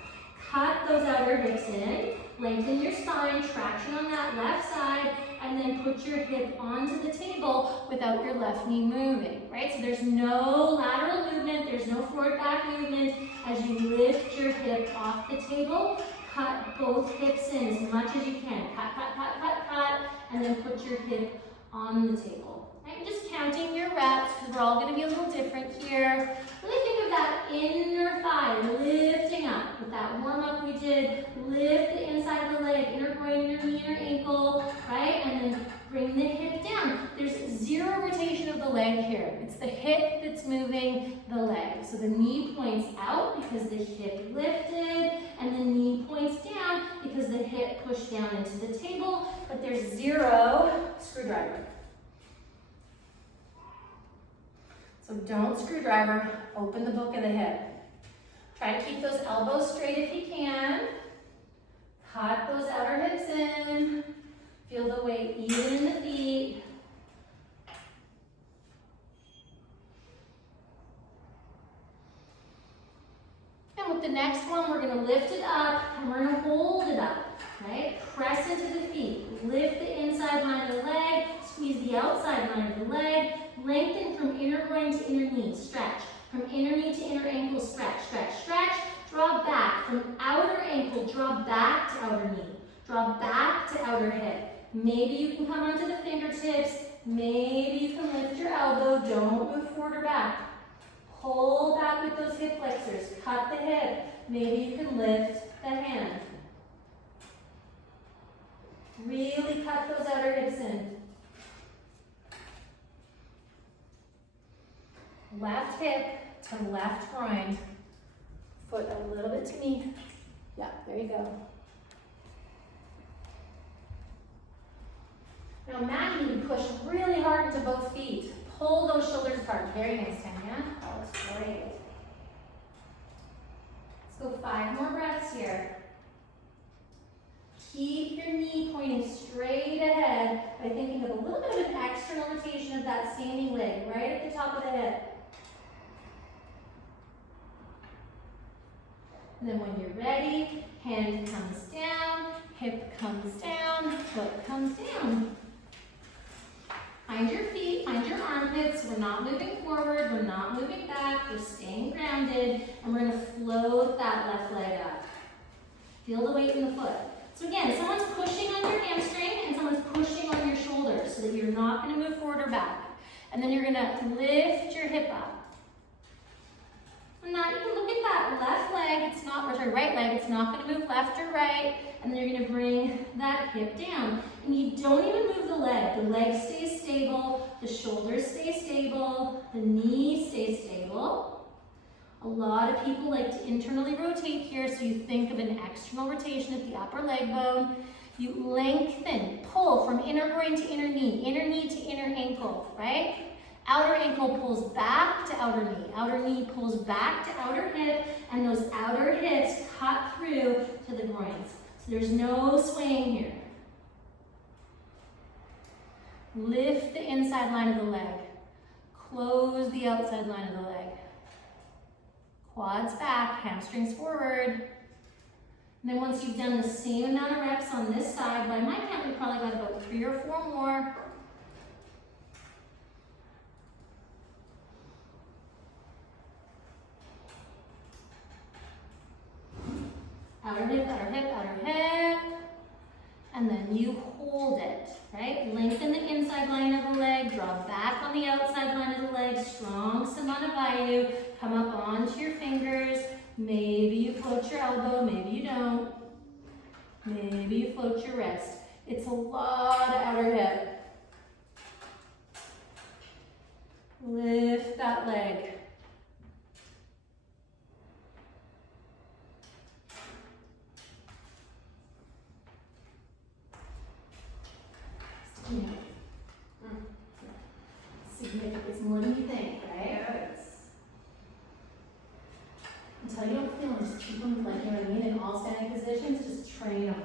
Cut those outer hips in. Lengthen your spine, traction on that left side, and then put your hip onto the table without your left knee moving, right? So there's no lateral movement, there's no forward back movement. As you lift your hip off the table, cut both hips in as much as you can. Cut, cut, cut, cut, cut, and then put your hip on the table. Right? Just counting your reps, because we're all gonna be a little different here. Really think of that inner thigh lifting up. With that warm up we did, lift the inside of the leg, inner groin, inner knee, inner ankle, right? And then bring the hip down. There's zero rotation of out because the hip lifted, and the knee points down because the hip pushed down into the table, but there's 0 screwdriver. So don't screwdriver, open the book of the hip. Try to keep those elbows straight if you can. Tuck those outer hips in. Feel the weight even in the feet. And with the next one, we're gonna lift it up and we're gonna hold it up, right? Press into the feet. Lift the inside line of the leg, squeeze the outside line of the leg, lengthen from inner groin to inner knee, stretch. From inner knee to inner ankle, stretch, stretch, stretch. Draw back from outer ankle, draw back to outer knee. Draw back to outer hip. Maybe you can come onto the fingertips. Maybe you can lift your elbow. Don't move forward or back. Pull back with those hip flexors. Cut the hip. Maybe you can lift the hand. Really cut those outer hips in. Left hip to left groin. Foot a little bit to me. Yeah, there you go. Now Maggie, you push really hard into both feet. Pull those shoulders apart. Very nice, Tanya. That looks great. Let's go 5 more breaths here. Keep your knee pointing straight ahead by thinking of a little bit of an external rotation of that standing leg right at the top of the hip. And then when you're ready, hand comes down, hip comes down, foot comes down. Find your feet, find your armpits. We're not moving forward, we're not moving back, we're staying grounded, and we're gonna float that left leg up. Feel the weight in the foot. So again, someone's pushing on your hamstring and someone's pushing on your shoulders so that you're not gonna move forward or back. And then you're gonna lift your hip up. Now you can look at that left leg, it's not, or sorry, right leg, it's not gonna move left or right, and then you're gonna bring that hip down. And you don't even move the leg stays stable, the shoulders stay stable, the knee stays stable. A lot of people like to internally rotate here, so you think of an external rotation at the upper leg bone. You lengthen, pull from inner groin to inner knee to inner ankle, right? Outer ankle pulls back to outer knee pulls back to outer hip, and those outer hips cut through to the groins. So there's no swaying here. Lift the inside line of the leg. Close the outside line of the leg. Quads back, hamstrings forward. And then once you've done the same amount of reps on this side, by my count, we probably got about 3 or 4 more. Outer hip, outer hip, outer hip. And then you hold it, right? Lengthen the inside line of the leg, draw back on the outside line of the leg, strong Samana Vayu. Come up onto your fingers. Maybe you float your elbow, maybe you don't. Maybe you float your wrist. It's a lot of outer hip. Lift that leg. Significant. It's more than you think, right? Yes. Until you don't feel them, just keep them, like, you know what I mean, in all standing positions, just train them.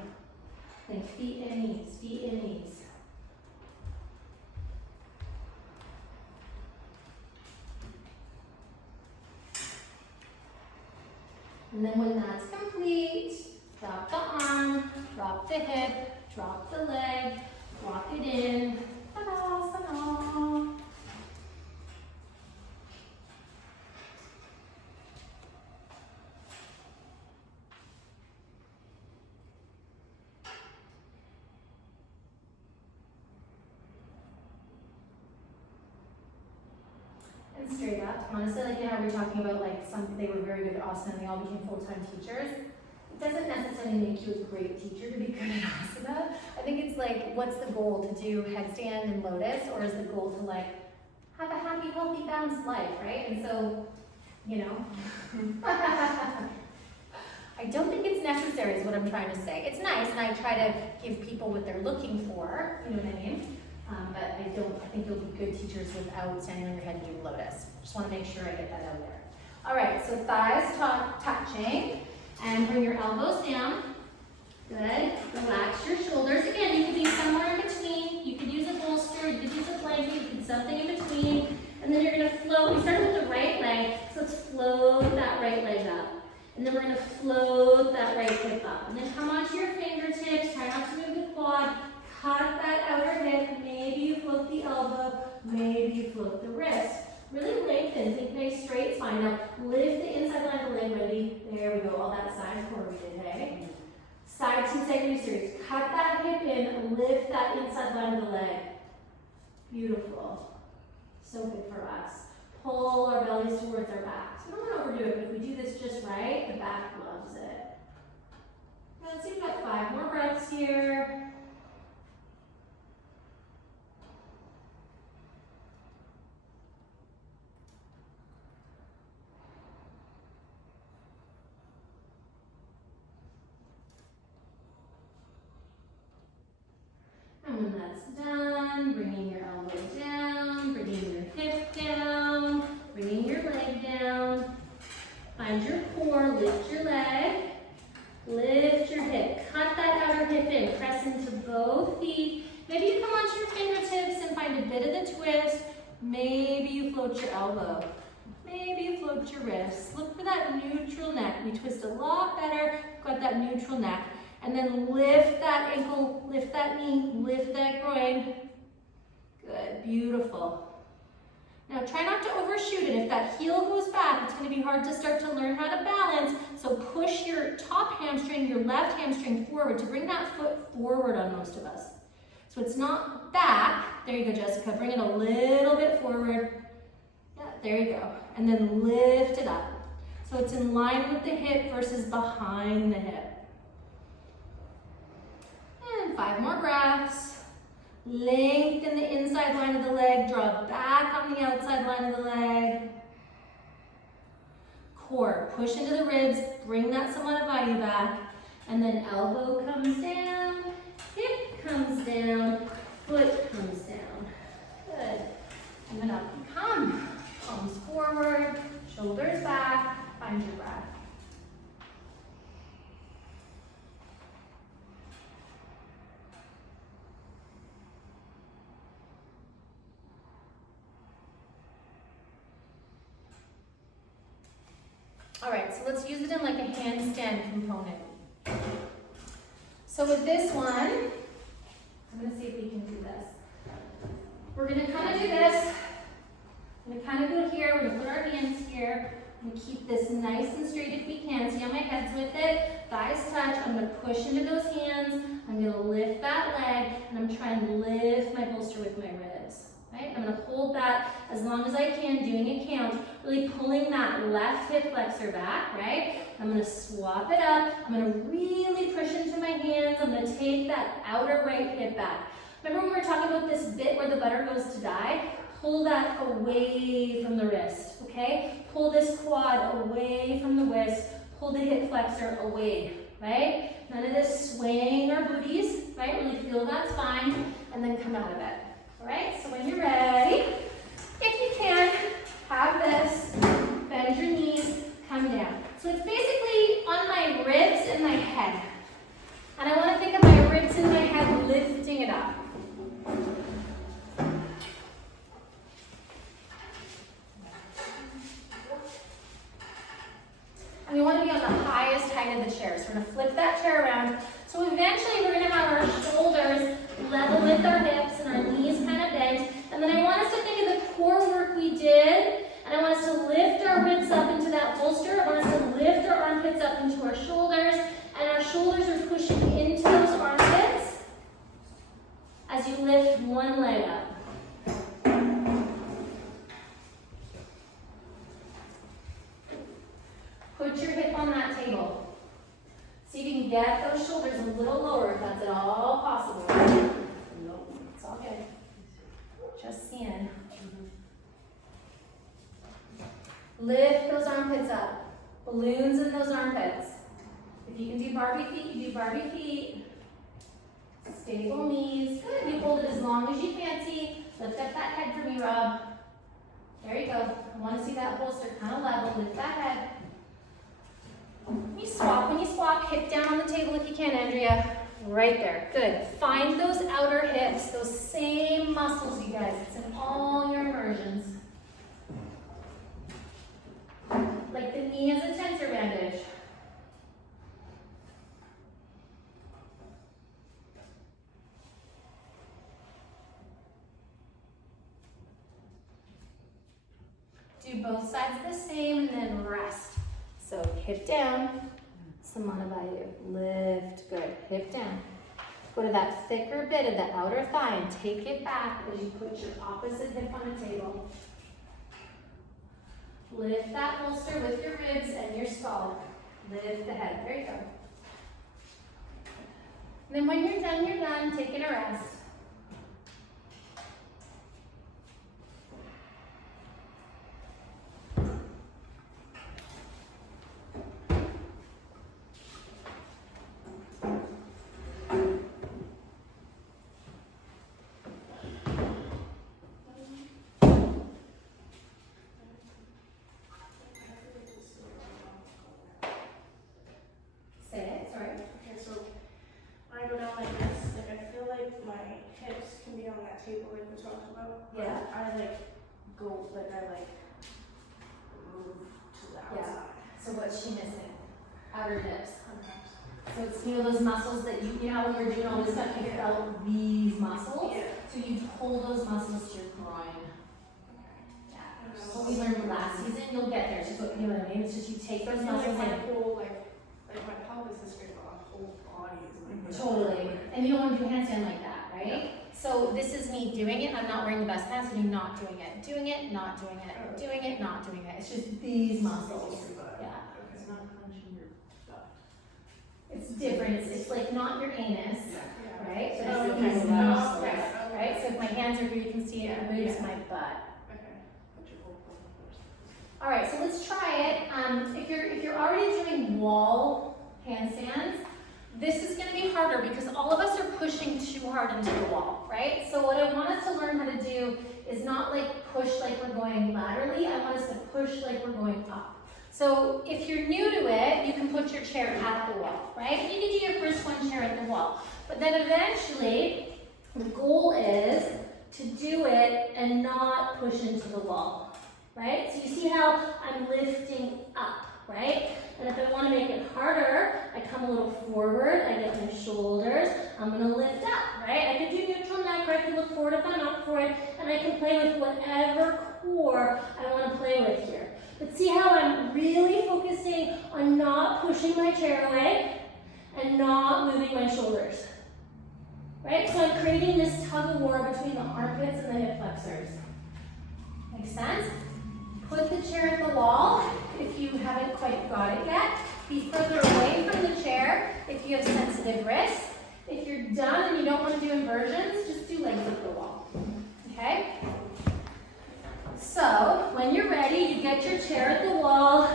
Think feet and knees, feet and knees. And then when that's complete, drop the arm, drop the hip, drop the leg, walk it in. Tadasana. And straight up, honestly, like, you know how we were talking about, like, they were very good at asana and they all became full-time teachers. It doesn't necessarily make you a great teacher to be good at asana. I think it's like, what's the goal? To do headstand and lotus, or is the goal to, like, have a happy, healthy, balanced life, right? And so you know? I don't think it's necessary is what I'm trying to say. It's nice, and I try to give people what they're looking for, you know what I mean? But I think you'll be good teachers without standing on your head and doing lotus. Just want to make sure I get that out there. All right, so thighs touching, and bring your elbows down. Good. Relax your shoulders. Again, you can be somewhere in between. You could use a bolster, you could use a blanket, you could something in between. And then you're going to float. We started with the right leg, so let's float that right leg up. And then we're going to float that right hip up. And then come onto your fingertips. Try not to move the quad. Cut that outer hip. Maybe you float the elbow. Maybe you float the wrist. Really lengthen. Think nice straight spine. Now lift the inside line of the leg. Ready? There we go. All that side core we did, hey? Side to side research. Cut that hip in. Lift that inside line of the leg. Beautiful. So good for us. Pull our bellies towards our backs. We don't want to overdo it, but if we do this just right, the back loves it. Now let's see, we've got 5 more breaths here. And when that's done, bringing your elbow down, bringing your hip down, bringing your leg down. Find your core, lift your leg, lift your hip. Cut that outer hip in, press into both feet. Maybe you come onto your fingertips and find a bit of the twist. Maybe you float your elbow. Maybe you float your wrists. Look for that neutral neck. We twist a lot better, got that neutral neck. And then lift that ankle, lift that knee, lift that groin. Good, beautiful. Now try not to overshoot it. If that heel goes back, it's going to be hard to start to learn how to balance. So push your top hamstring, your left hamstring forward to bring that foot forward on most of us. So it's not back. There you go, Jessica. Bring it a little bit forward. Yeah, there you go. And then lift it up. So it's in line with the hip versus behind the hip. And 5 more breaths. Lengthen the inside line of the leg. Draw back on the outside line of the leg. Core, push into the ribs. Bring that Samadhavaya back. And then elbow comes down. Hip comes down. Foot comes down. Good. And then up you come. Palms forward. Shoulders back. Find your breath. All right, so let's use it in like a handstand component. So with this one, I'm gonna see if we can do this. We're gonna kind of do this. I'm gonna kind of go here, we're gonna put our hands here. I'm gonna keep this nice and straight if we can. See how my head's with it? Thighs touch, I'm gonna push into those hands. I'm gonna lift that leg, and I'm trying to lift my bolster with my ribs. Right? I'm going to hold that as long as I can, doing a count, really pulling that left hip flexor back, right? I'm going to swap it up. I'm going to really push into my hands. I'm going to take that outer right hip back. Remember when we were talking about this bit where the butter goes to die? Pull that away from the wrist, okay? Pull this quad away from the wrist. Pull the hip flexor away, right? None of this swaying our booties, right? Really feel that spine, and then come out of it. All right, so when you're ready, if you can, have this, bend your knees, come down. So it's basically on my ribs and my head. And I want to think of my ribs and my head lifting it up. And we want to be on the highest height of the chair. So we're going to flip that chair around. So eventually we're going to have our shoulders level with our hips and our knees kind of bent. And then I want us to think of the core work we did. And I want us to lift our ribs up into that bolster. I want us to lift our armpits up into our shoulders. And our shoulders are pushing into those armpits as you lift one leg up. Put your hip on that table. See if you can get those shoulders a little lower if that's at all possible. Nope, it's all good. Just seeing. Lift those armpits up. Balloons in those armpits. If you can do Barbie feet, you do Barbie feet. Stable knees. Good. You hold it as long as you fancy. Lift up that head for me, Rob. There you go. I want to see that bolster kind of level. Lift that head. When you swap, hip down on the table if you can, Andrea. Right there. Good. Find those outer hips, those same muscles, you guys. It's in all your immersions. Like the knee as a tensor bandage. Do both sides the same and then rest. So hip down, Samana Vayu. Lift, good. Hip down. Go to that thicker bit of the outer thigh and take it back as you put your opposite hip on the table. Lift that bolster with your ribs and your skull. Lift the head. There you go. And then when you're done, taking a rest. Table like we talked about. Yeah. I move to the outside. So what's she missing? Outer hips. So it's, you know, those muscles that you know when you're doing all this stuff, you felt these muscles. Yeah. So you pull those muscles to your groin. Yeah. What we learned last season, you'll get there. Just what, you know what I mean? It's just you take those muscles my and whole my pelvis is straight, but my whole body is like totally. And you don't want to do handstand like that, right? So this is me doing it. I'm not wearing the best pants, and you're not doing it. Doing it, not doing it. Doing it, not doing it. It's just these muscles. Yeah. It's not punching your butt. It's different. It's like not your anus, right? But Oh, it's okay. these Oh, muscles, okay. right? So if my hands are here, you can see it moves my butt. Okay. Put your whole body first. All right, so let's try it. If you're already doing wall handstands, this is going to be harder because all of us are pushing too hard into the wall, right? So what I want us to learn how to do is not like push like we're going laterally. I want us to push like we're going up. So if you're new to it, you can put your chair at the wall, right? You can do your first one chair at the wall. But then eventually, the goal is to do it and not push into the wall, right? So you see how I'm lifting up, right? And if I want to make it harder, I come a little forward, I get my shoulders, I'm going to lift up, right? I can do neutral neck, or I can look forward if I'm not forward, and I can play with whatever core I want to play with here. But see how I'm really focusing on not pushing my chair away and not moving my shoulders, right? So I'm creating this tug of war between the armpits and the hip flexors. Make sense? Put the chair at the wall if you haven't quite got it yet. Be further away from the chair if you have sensitive wrists. If you're done and you don't want to do inversions, just do legs at the wall. Okay? So, when you're ready, you get your chair at the wall.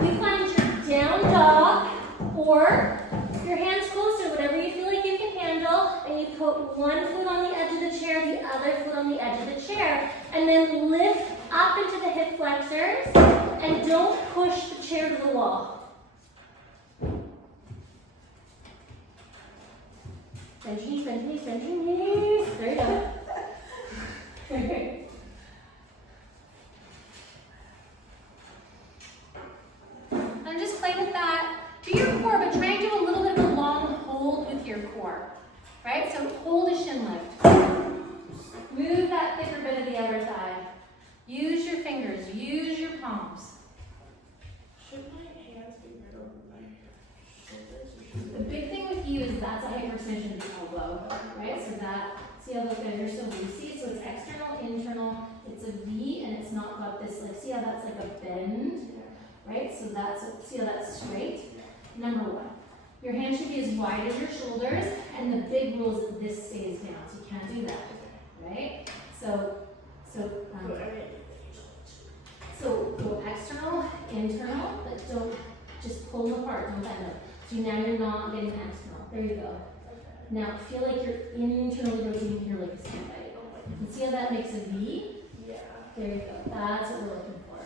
You find your down dog or your hands closer, whatever you feel like you can handle, and you put one foot on the edge of the chair, the other foot on the edge of the chair, and then lift up into the hip flexors, and don't push the chair to the wall. Bend your knees, bend your knees, bend your knees. There you go. And just play with that. Do your core, but try and do a little bit of a long hold with your core. Right? So hold a shin lift. Move that thicker bit of the outer thigh. Use your fingers, use your palms. Should my hands be right over my shoulders? Or should The big thing with you is that's a hyperextension of the elbow, right? So that, see how those guys are so loosey? So it's external, internal, it's a V, and it's not got this, like, see how that's like a bend, right? So that's, see how that's straight? Number one, your hand should be as wide as your shoulders, and the big rule is that this stays down, so you can't do that, right? So So go external, internal, but don't just pull them apart, don't bend them. So now you're not getting external. There you go. Now feel like you're internally rotating here like a snake bite. And see how that makes a V? Yeah. There you go. That's what we're looking for.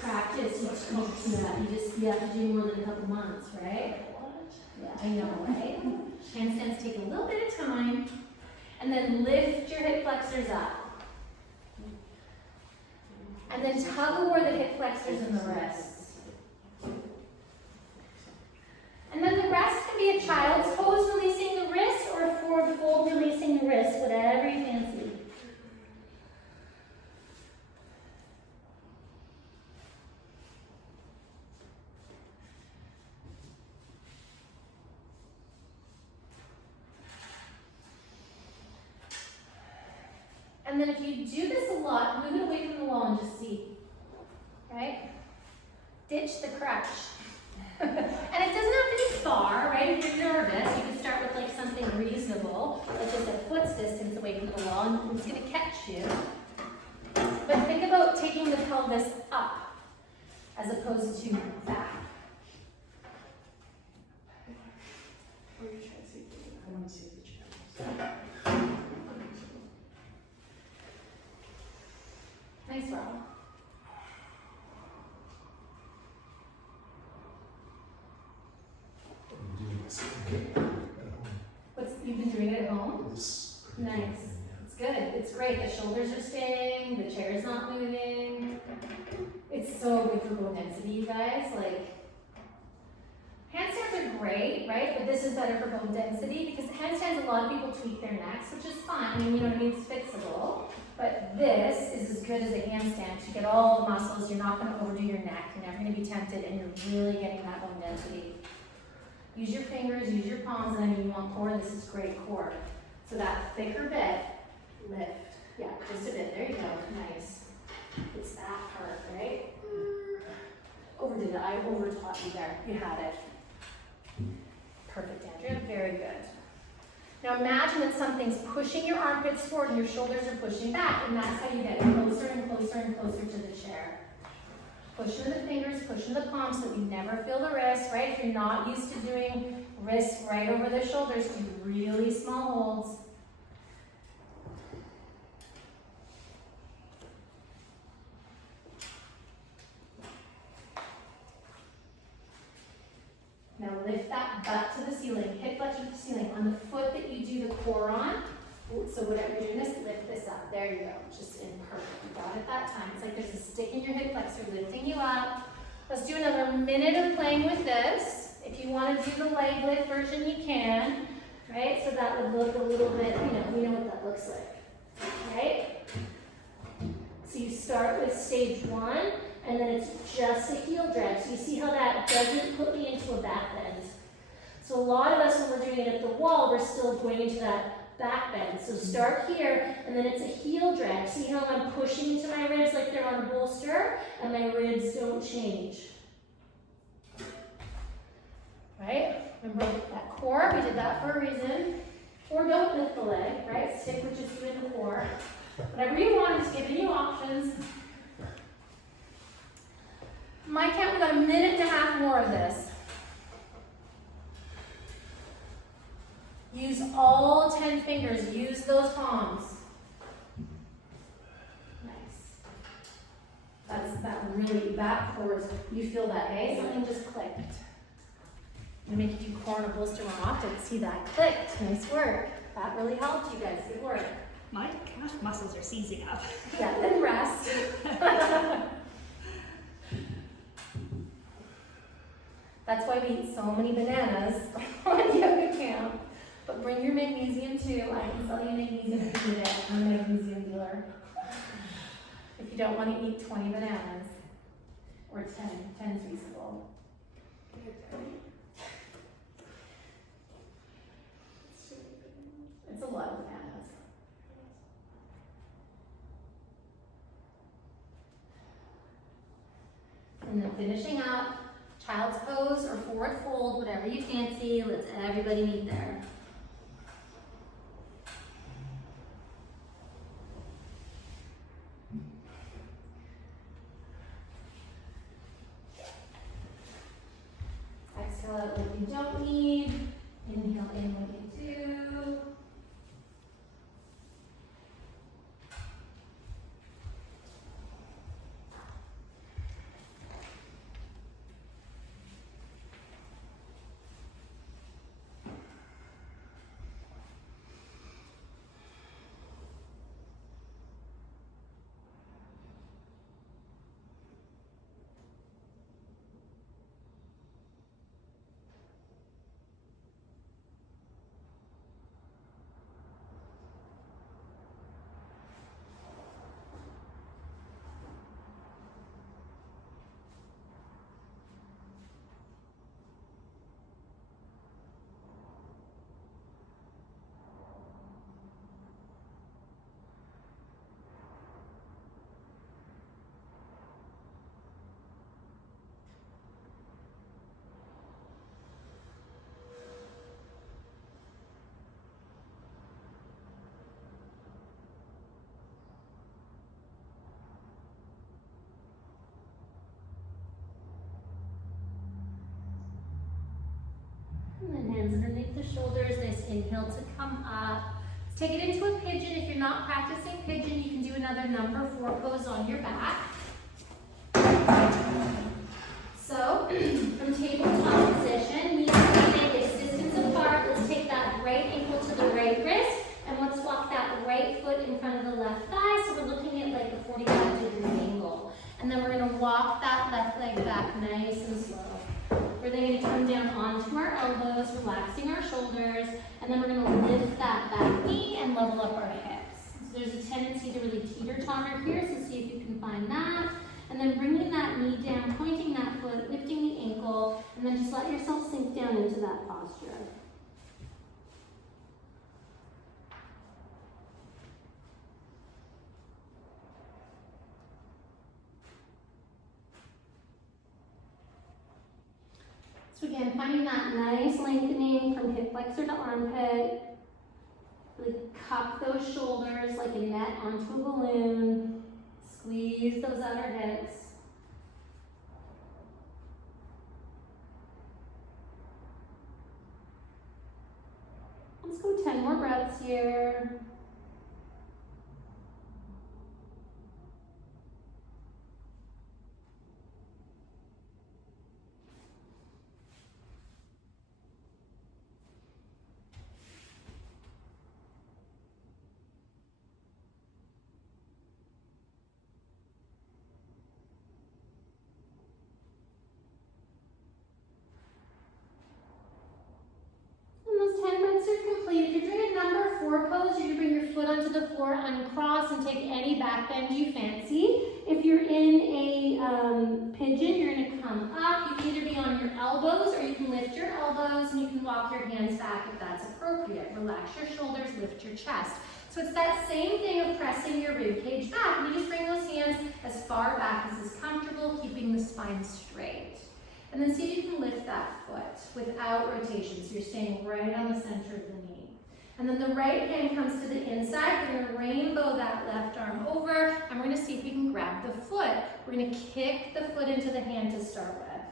Practice. You have to do more than a couple months, right? Yeah, I know, right? Handstands take a little bit of time. And then lift your hip flexors up. And then tug away the hip flexors and the wrists. And then the rest can be a child's pose releasing the wrist or a forward fold releasing the wrist, whatever you fancy. And then if you do this a lot, move it away from the wall and just see, right? Ditch the crutch. And it doesn't have to be far, right? If you're nervous, you can start with like something reasonable, like just a foot's distance away from the wall, and it's gonna catch you. But think about taking the pelvis up, as opposed to back. Or you try to see. I want to see the chair. Nice, Rob. You've been doing it at home? Nice. It's good. It's great. The shoulders are staying, the chair is not moving. It's so good for bone density, you guys. Like, handstands are great, right? But this is better for bone density because handstands, a lot of people tweak their necks, which is fine. I mean, you know what I mean? It's fixable. But this is as good as a handstand to get all the muscles. You're not going to overdo your neck. You're never going to be tempted, and you're really getting that bone density. Use your fingers, use your palms, and I mean, you want core. This is great core. So that thicker bit, lift. Yeah, just a bit. There you go. Nice. It's that part, right? Overdid it. I overtaught you there. You had it. Perfect, Andrea. Very good. Now imagine that something's pushing your armpits forward and your shoulders are pushing back, and that's how you get closer and closer and closer to the chair. Push into the fingers, push into the palms so that you never feel the wrist, right? If you're not used to doing wrists right over the shoulders, do really small holds. Now lift that butt to the ceiling, hip flex to the ceiling. On the foot that you do the core on, so whatever you're doing is lift this up. There you go, just in perfect. You got it that time. It's like there's a stick in your hip flexor lifting you up. Let's do another minute of playing with this. If you want to do the leg lift version, you can, right? So that would look a little bit, we know what that looks like, right? So you start with stage one, and then it's just a heel drag. So you see how that doesn't put me into a back bend. So a lot of us, when we're doing it at the wall, we're still going into that back bend. So start here, and then it's a heel drag. See how I'm pushing into my ribs like they're on a bolster, and my ribs don't change. Right? Remember that core, we did that for a reason. Or don't lift the leg, right? Stick with just doing the core. Whatever you want, just giving you options. My count, we got a minute and a half more of this. Use all 10 fingers, use those palms. Nice. That core, you feel that, hey? Something just clicked. I'm gonna make you do core on a bolster more often. See that clicked, nice work. That really helped you guys, good work. My calf muscles are seizing up. Yeah, then rest. That's why we eat so many bananas on yoga camp. But bring your magnesium too. I can sell you magnesium if you need it. I'm a magnesium dealer. If you don't want to eat 20 bananas, or 10, 10 is reasonable. It's a lot of bananas. And then finishing up, child's pose or forward fold, whatever you fancy. Let's everybody meet there. out what you don't need. Inhale in what you do. And then hands underneath the shoulders, nice inhale to come up. Let's take it into a pigeon. If you're not practicing pigeon, you can do another number 4 pose on your back. So, from tabletop position, knees and hips distance apart. Let's take that right ankle to the right wrist, and let's walk that right foot in front of the left thigh. So we're looking at like a 45-degree angle. And then we're gonna walk that left leg back nice and slow. We're then going to come down onto our elbows, relaxing our shoulders, and then we're going to lift that back knee and level up our hips. So there's a tendency to really teeter-totter here, so see if you can find that. And then bringing that knee down, pointing that foot, lifting the ankle, and then just let yourself sink down into that posture. So again, finding that nice lengthening from hip flexor to armpit. Really cup those shoulders like a net onto a balloon. Squeeze those outer hips. Let's go 10 more breaths here. Pose, you're going to bring your foot onto the floor, uncross, and take any back bend you fancy. If you're in a pigeon, you're going to come up. You can either be on your elbows or you can lift your elbows and you can walk your hands back if that's appropriate. Relax your shoulders, lift your chest. So it's that same thing of pressing your rib cage back. And you just bring those hands as far back as is comfortable, keeping the spine straight. And then see if you can lift that foot without rotation. So you're staying right on the center of the knee. And then the right hand comes to the inside. We're going to rainbow that left arm over, and we're going to see if we can grab the foot. We're going to kick the foot into the hand to start with.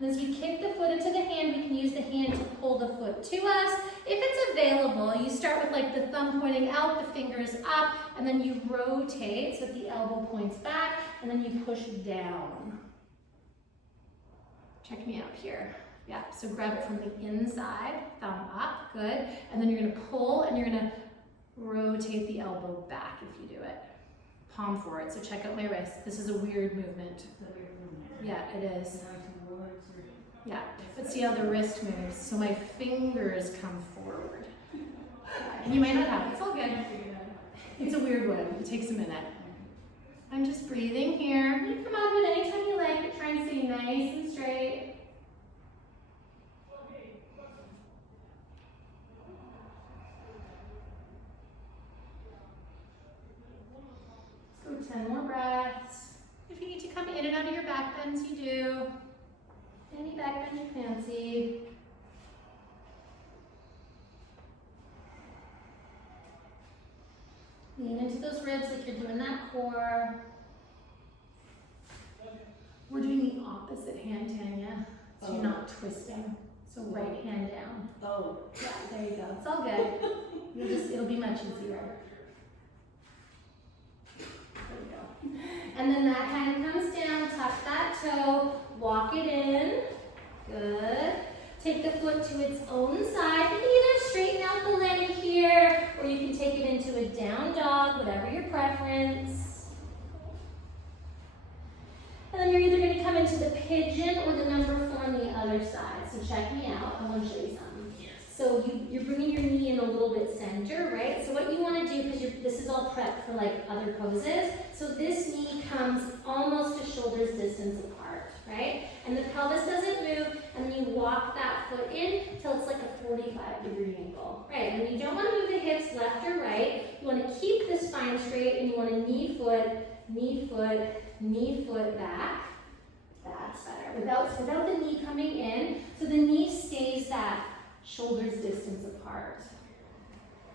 And as we kick the foot into the hand, we can use the hand to pull the foot to us. If it's available, you start with like the thumb pointing out, the fingers up, and then you rotate so that the elbow points back, and then you push down. Check me out here. Yeah, so grab it from the inside, thumb up, good. And then you're gonna pull and you're gonna rotate the elbow back if you do it. Palm forward, so check out my wrist. This is a weird movement. Yeah, it is. Yeah, but see how the wrist moves. So my fingers come forward. And you might not have it, it's all good. It's a weird one, it takes a minute. I'm just breathing here. You can come out of it anytime you like, but try and stay nice and straight. Let's go 10 more breaths. If you need to come in and out of your back bends, you do. Any back bend you fancy. Lean into those ribs like you're doing that core. We're doing the opposite hand, Tanya, so you're not twisting. So right hand down. Oh. Yeah, there you go. It's all good. It'll be much easier. There you go. And then that hand comes down, tuck that toe, walk it in. Good. Take the foot to its own side. You can either straighten out the leg here, or you can take it into a down dog, whatever your preference. And then you're either going to come into the pigeon or the number 4 on the other side. So check me out. I want to show you something. So you're bringing your knee in a little bit center, right? So what you want to do, because this is all prep for like other poses, so this knee comes almost to shoulders distance apart, right? And the pelvis doesn't move, and then you walk that foot in till it's like a 45-degree angle, right? And you don't want to move the hips left or right. You want to keep the spine straight, and you want to knee foot, knee foot, knee foot back. That's better. Without the knee coming in, so the knee stays that shoulders distance apart.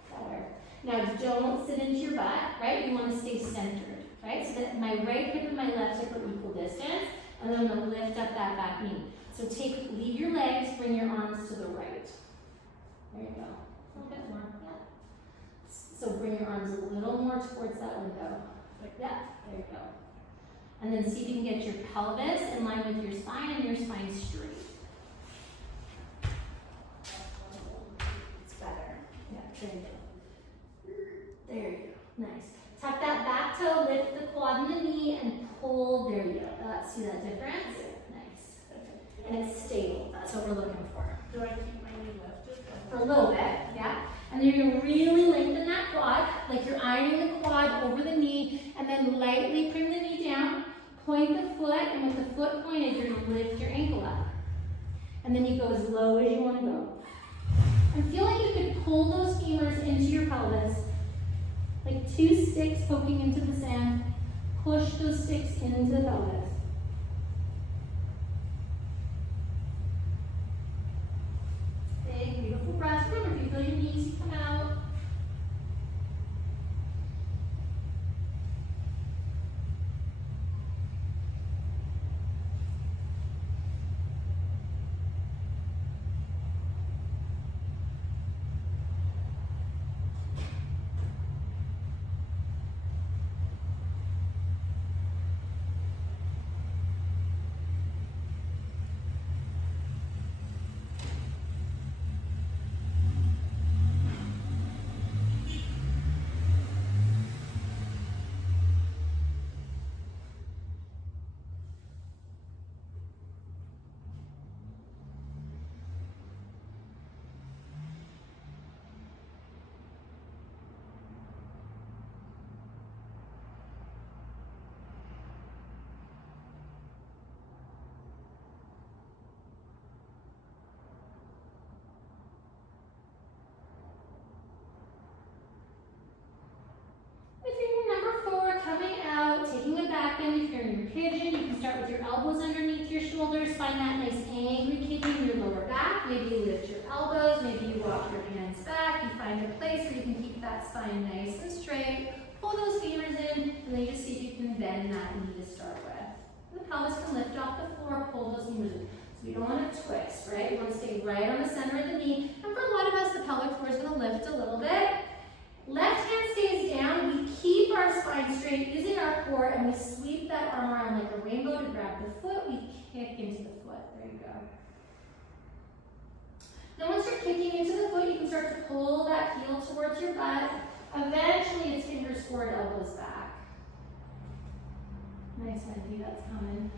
Better. Now don't sit into your butt, right? You want to stay centered, right? So that my right hip and my left hip are equal distance, and then I'm going to lift up that back knee. So leave your legs, bring your arms to the right. There you go. A little bit more, yeah. So bring your arms a little more towards that window. Yeah, there you go. And then see if you can get your pelvis in line with your spine and your spine straight. It's better. Yeah, there you go. There you go. Nice. Tuck that back toe, lift the quad and the knee, and pull. There you go. See that difference? Nice. And it's stable. That's what we're looking for. Do I keep my knee lifted? For a little bit, yeah. And then you're going to really lengthen that quad, like you're ironing the quad over the knee, and then lightly bring the knee down, point the foot, and with the foot pointed, you're going to lift your ankle up. And then you go as low as you want to go. And feel like you could pull those femurs into your pelvis, like 2 sticks poking into the sand. Push those sticks into the pelvis. Big, beautiful breath. Remember, if you feel your knees come out. Taking it back in, if you're in your pigeon, you can start with your elbows underneath your shoulders. Find that nice angry kitty in your lower back. Maybe you lift your elbows, maybe you walk your hands back. You find a place where you can keep that spine nice and straight. Pull those femurs in, and then you just see if you can bend that knee to start with. The pelvis can lift off the floor, pull those femurs in. So you don't want to twist, right? You want to stay right on the center of the knee. And for a lot of us, the pelvic floor is going to lift a little bit. Left hand stays down, we keep our spine straight using our core, and we sweep that arm around like a rainbow to grab the foot, we kick into the foot. There you go. Now once you're kicking into the foot, you can start to pull that heel towards your butt. Eventually it's fingers forward, elbows back. Nice, Wendy, that's coming.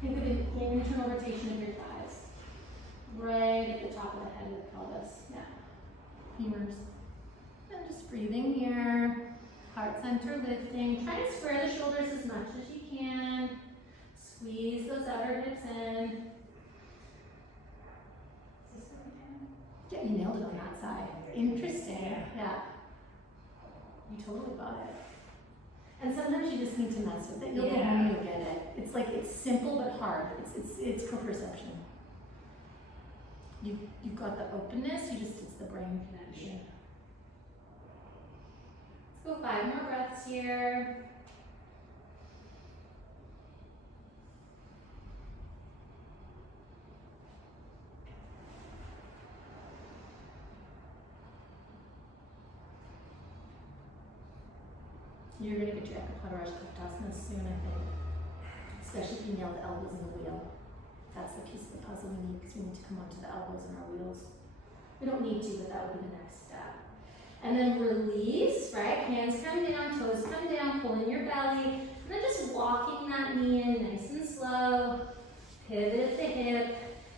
Think of an internal rotation of your thighs. Right at the top of the head of the pelvis. Yeah. Femurs. And just breathing here, heart center lifting. Try to square the shoulders as much as you can. Squeeze those outer hips in. Yeah, you nailed it on that side. Interesting. Yeah. You totally got it. And sometimes you just need to mess with it. You'll get home, you'll get it. It's like, it's simple but hard. It's proprioception. You've got the openness, it's the brain connection. Let's go 5 more breaths here. You're gonna get your Acupuncturist Utkatasana soon, I think. Especially if you nail the elbows in the wheel. That's the piece of the puzzle we need, because we need to come onto the elbows in our wheels. We don't need to, but that would be the next step. And then release, right? Hands come down, toes come down, pull in your belly, and then just walking that knee in nice and slow. Pivot at the hip.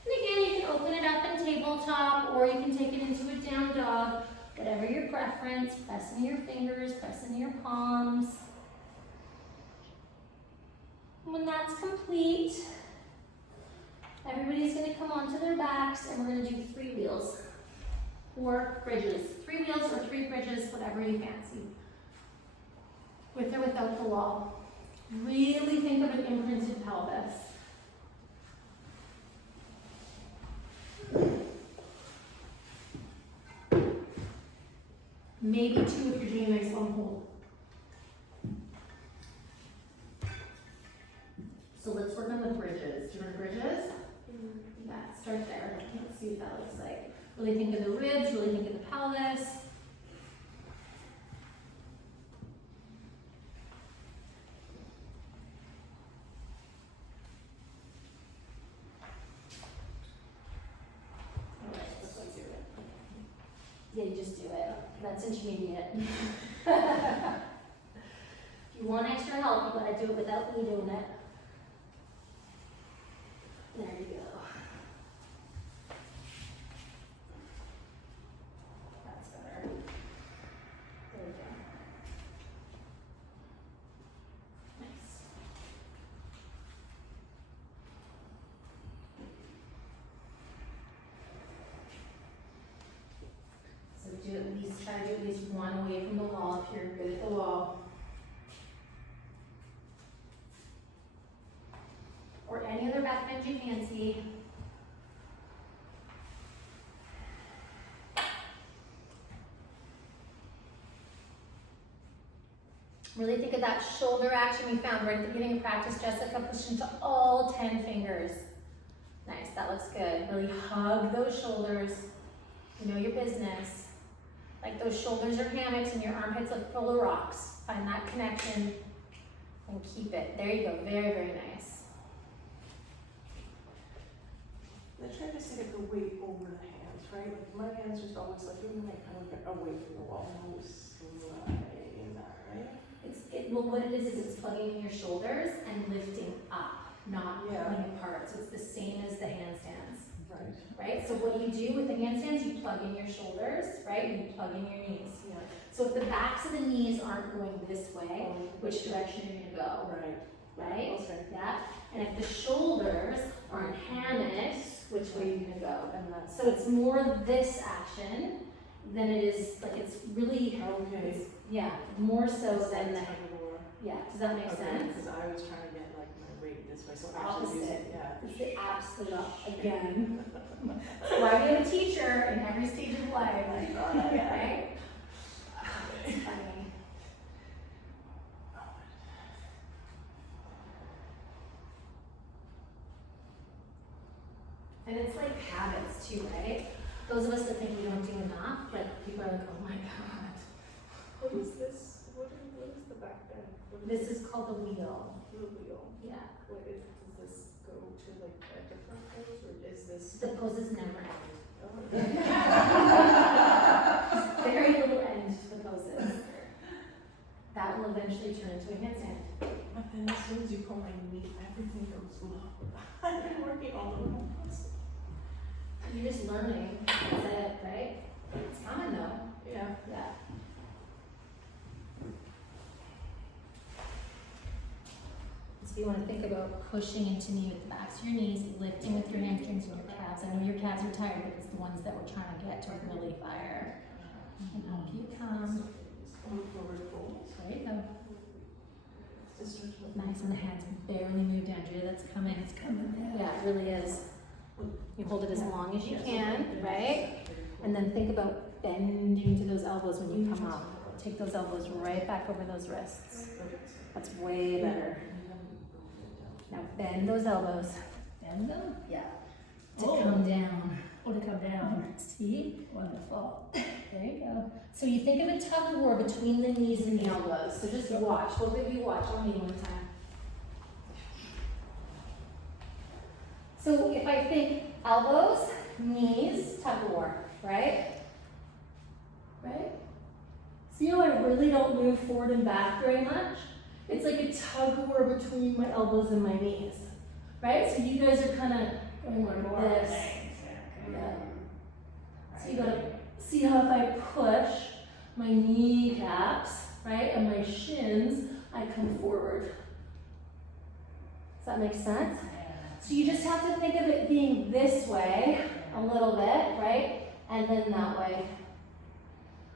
And again, you can open it up in tabletop, or you can take it into a down dog. Whatever your preference, press into your fingers, press into your palms. When that's complete, everybody's gonna come onto their backs and we're gonna do 3 wheels or bridges. 3 wheels or 3 bridges, whatever you fancy. With or without the wall. Really think of an imprinted pelvis. Maybe 2 if you're doing a nice long hold. So let's work on the bridges. Do you want bridges? Yeah, start there. Let's see what that looks like. Really think of the ribs, really think of the pelvis. Yeah, you just do it. That's intermediate. If you want extra help, you gotta do it without me doing it. There you go. That's better. There we go. Nice. So do at least, try to do at least 1 away from the wall if you're good at the wall. Or any other back bend you fancy. Really think of that shoulder action we found right at the beginning of practice. Jessica, push into all 10 fingers. Nice, that looks good. Really hug those shoulders. You know your business. Like those shoulders are hammocks and your armpits are full of rocks. Find that connection and keep it. There you go, very, very nice. I try to set the weight over the hands, right? Like my hands just always like even like kind of get away from the wall. And always sliding that, right? Well, what it is it's plugging in your shoulders and lifting up, not Yeah. pulling apart. So it's the same as the handstands, Right. right? So what you do with the handstands, you plug in your shoulders, right? And you plug in your knees. Yeah. So if the backs of the knees aren't going this way, which direction are you gonna go? Right. Right? Okay. Yeah. And if the shoulders are in hammocks, which way are you gonna go? And that's So it's more this action than it is, like it's really, okay. it's, yeah, more so than the, yeah, does that make sense? Because I was trying to get like my weight this way, so actually use Opposite. it, yeah. It's the absolute again. That's why we have a teacher in every stage of life, right? It's funny. And it's like habits too, right? Those of us that think we don't do enough, like people are like, oh my god. What is this? What is the back bend? What This is called the wheel. the wheel. Yeah. What is, does this go to like a different pose or is this? The poses never end. Oh. Very little end to the poses. That will eventually turn into a handstand. But then as soon as you pull my knee, everything goes low. I've been working all the way. You're just learning. That's it, right? It's coming though. Yeah. Yeah. So you want to think about pushing into knee with the backs of your knees, lifting with your hamstrings and your calves. I know your calves are tired, but it's the ones that we're trying to get to really fire. And up you come. Forward fold. There you go. Just stretch my Nice, and the hands barely move down. Julia, that's coming. It's coming. Yeah, it really is. You hold it as long as you can, right? And then think about bending to those elbows when you come up. Take those elbows right back over those wrists. That's way better. Now bend those elbows. Bend them? Yeah. To come down. Oh, to come down. See? Wonderful. There you go. So you think of a tug of war between the knees and the elbows. So just watch. Both of you watch on me one time. So if I think elbows, knees, tug of war, right? Right? So you know I really don't move forward and back very much? It's like a tug of war between my elbows and my knees, right? So you guys are kind of going like this. Yeah. So you gotta see how if I push my kneecaps, right, and my shins, I come forward. Does that make sense? So you just have to think of it being this way a little bit, right? And then that way.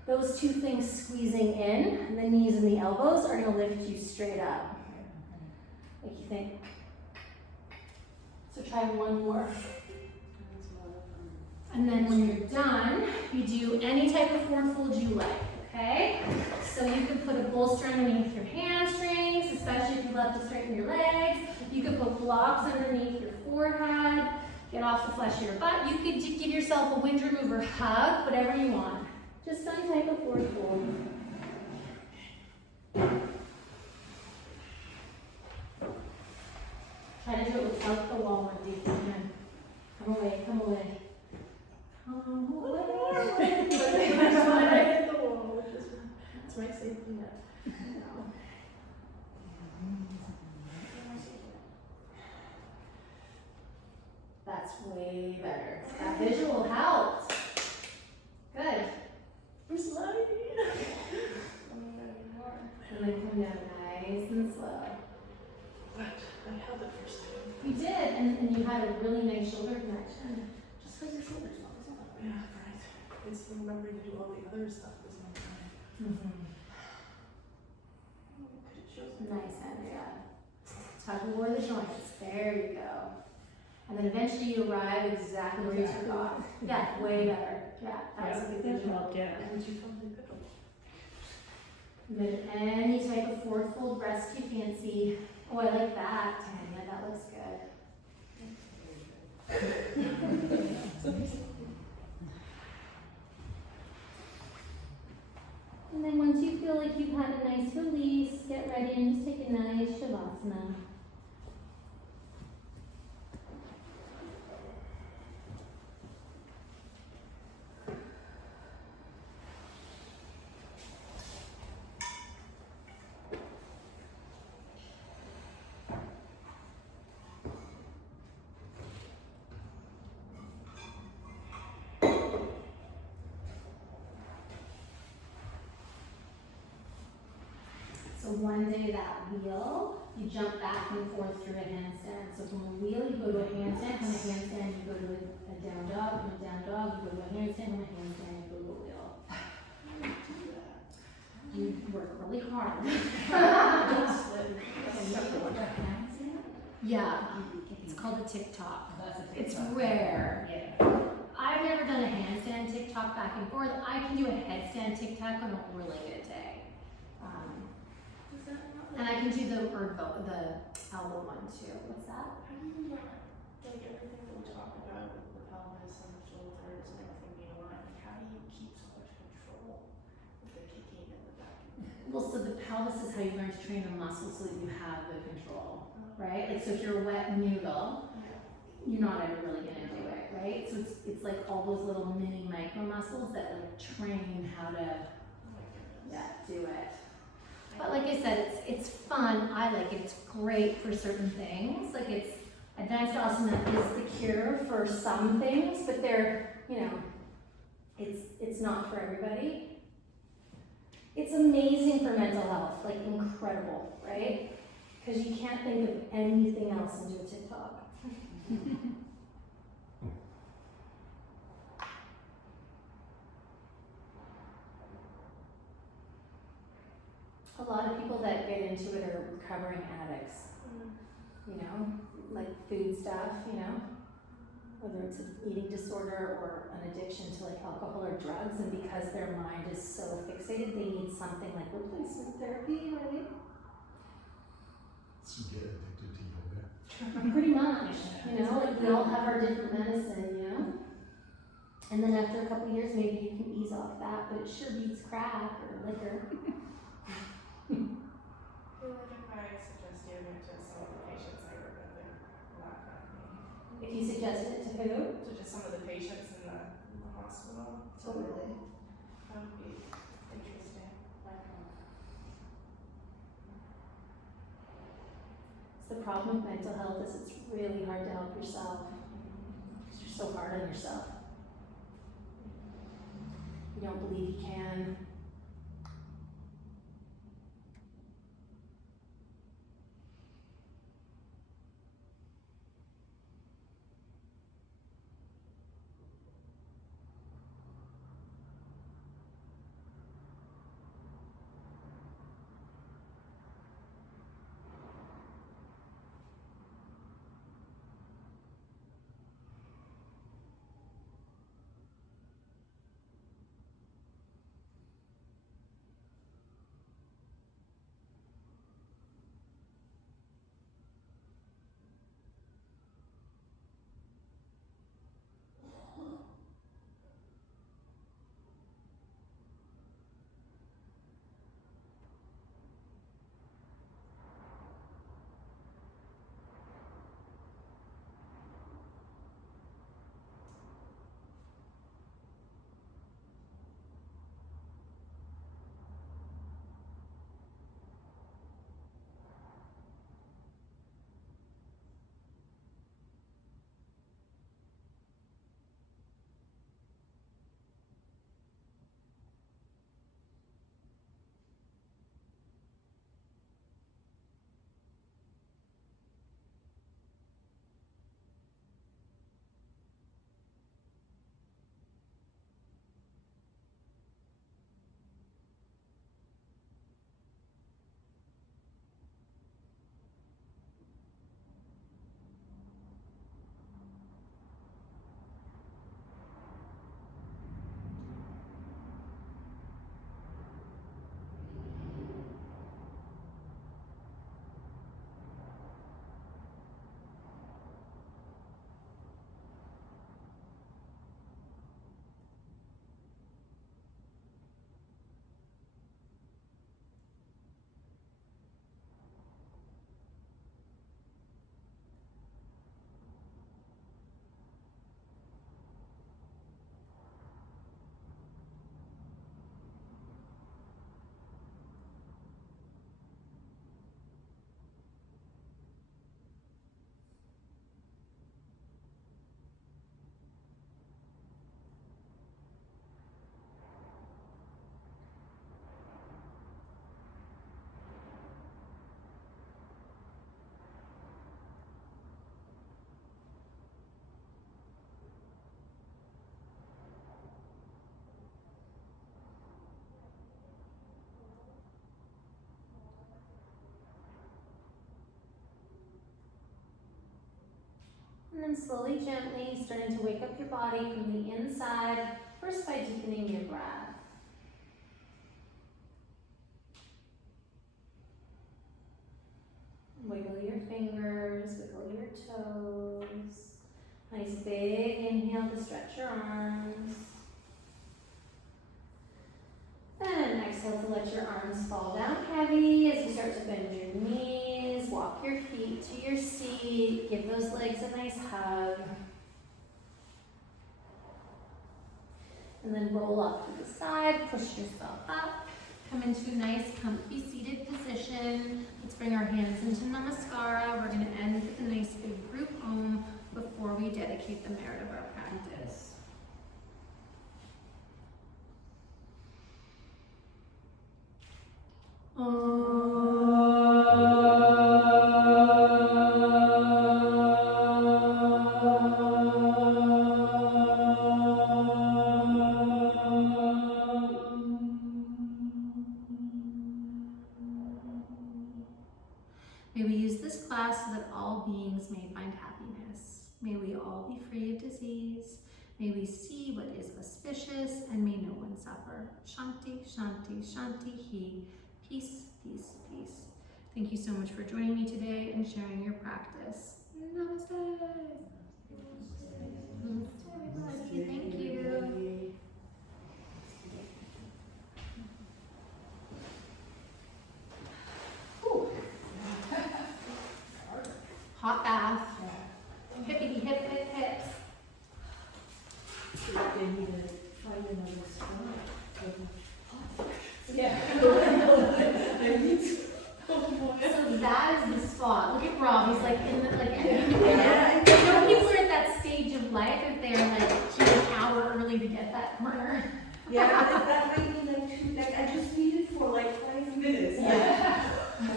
Those two things squeezing in, the knees and the elbows, are gonna lift you straight up. Like you think. So try one more. And then when you're done, you do any type of forward fold you like, okay? So you could put a bolster underneath your hamstrings, especially if you love to straighten your legs. You could put blocks underneath your forehead, get off the flesh of your butt. You could give yourself a wind remover hug, whatever you want. Just some type of forward fold. Try to do it without the wall one deep in. Come away, come away. Come away. I hit the wall, which is it's my safety net. That's way better. That visual helped. Good. I'm sliding. And then come down nice and slow. What? I held it for a second. You did, and you had a really nice shoulder connection. Just because your shoulder's not so much. Yeah, right. It's remembering to do all the other stuff this one time. Nice, Andrea. Tug of war the joints. There you go. And then eventually you arrive exactly where you took off. Yeah, way better. Yeah, that was a good visual. And you come to pickle. And then any type of forward fold rest you fancy. Oh, I like that, Tanya. That looks good. And then once you feel like you've had a nice release, get ready and just take a nice Shavasana. So one day that wheel, you jump back and forth through a handstand. So from a wheel, you go to a handstand. From a handstand, you go to a down dog. From a down dog, you go to a handstand. From a handstand, you go to a wheel. You work really hard. Yeah, it's called a TikTok. It's rare. I've never done a handstand TikTok back and forth. I can do a headstand TikTok on a really good day. And I can do the elbow one too. What's that? How do you like everything that we talk about with the pelvis and the shoulders and everything being aligned? How do you keep so much control with the kicking and the back? Well, so the pelvis is how you learn to train the muscles so that you have the control, right? Like, so if you're a wet noodle, you're not ever really gonna do it, right? So it's like all those little mini micro muscles that like train how to do it. But like I said, it's fun. I like it. It's great for certain things. Like advanced asana is the cure for some things, but they're, it's not for everybody. It's amazing for mental health, like incredible, right? Because you can't think of anything else and do a TikTok. A lot of people that get into it are recovering addicts, like food stuff, whether it's an eating disorder or an addiction to like alcohol or drugs, and because their mind is so fixated, they need something like replacement therapy, right? So you get addicted to yoga? Pretty much, like we all have our different medicine, And then after a couple years, maybe you can ease off that, but it sure beats crack or liquor. I feel like if I suggest yoga to some of the patients I work with, they're laugh at me. If you suggest it to who? To just some of the patients in the hospital. Totally. That would be interesting. It's the problem with mental health is it's really hard to help yourself. Because you're so hard on yourself. You don't believe you can. And then slowly, gently, starting to wake up your body from the inside, first by deepening your breath. Wiggle your fingers, wiggle your toes. Nice big inhale to stretch your arms. And exhale to let your arms fall down heavy as you start to bend your knees, walk your feet to your seat, give those legs a nice hug. And then roll up to the side, push yourself up, come into a nice comfy seated position. Let's bring our hands into Namaskara. We're going to end with a nice big group Om before we dedicate the merit of our practice. May we use this class so that all beings may find happiness. May we all be free of disease. May we see what is auspicious and may no one suffer. Shanti, Shanti, Shanti, He. Peace, peace, peace. Thank you so much for joining me today and sharing your practice. Namaste. Namaste, everybody. Thank you. Yeah. So that is the spot. Look at Rob. He's like in the like. Yeah. You know, people are at that stage of life if they're like an hour early to get that corner. Yeah, that might be like two, like, I just need it for like 5 minutes. Yeah.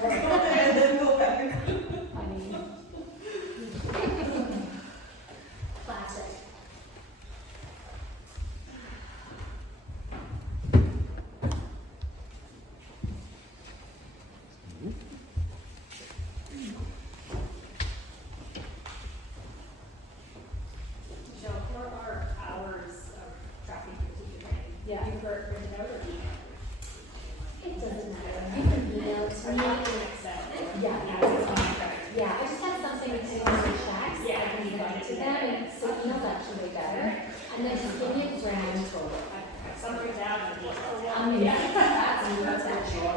And then go back. Funny. Classic. Michelle, for our hours of tracking your teacher training, Yeah. you were written out or email? It doesn't matter. You can email it to Or me. not in Excel? Yeah. It's fine, right? Yeah, I just had something to do on the checks. Yeah. I can send it to them, and so email's actually way better. And then just give me a grand total. Something's out of the That's actually.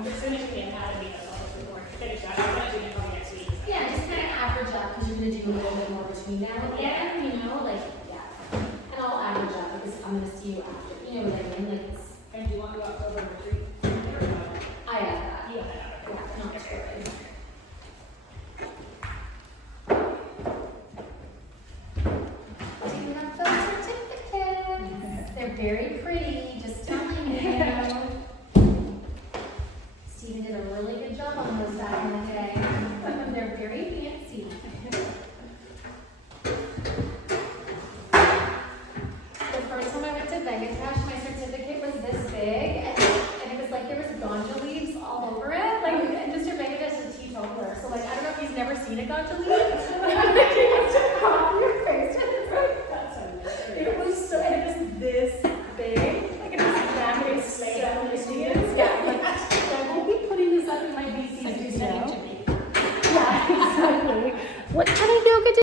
As soon as we can have a meeting, I'll just report, finish that, I'm gonna do it probably next week. Yeah, just kind of average up, because you're gonna do a little bit more between now and then, you know, like, yeah. And I'll average up, because I'm gonna see you after, you know what I mean, like, it's, And do you want to go October retreat? Or no? I have that. You have that. Yeah, not totally. Do you have those certificates? They're very pretty, just telling you. Stephen did a really good job on those back in the day. They're very fancy. The first time I went to Vengatrash, my certificate was this big, and it was like there was ganja leaves all over it. Like, and Mr. Vengatrash is a teetotaler, so like I don't know if he's never seen a ganja leaf,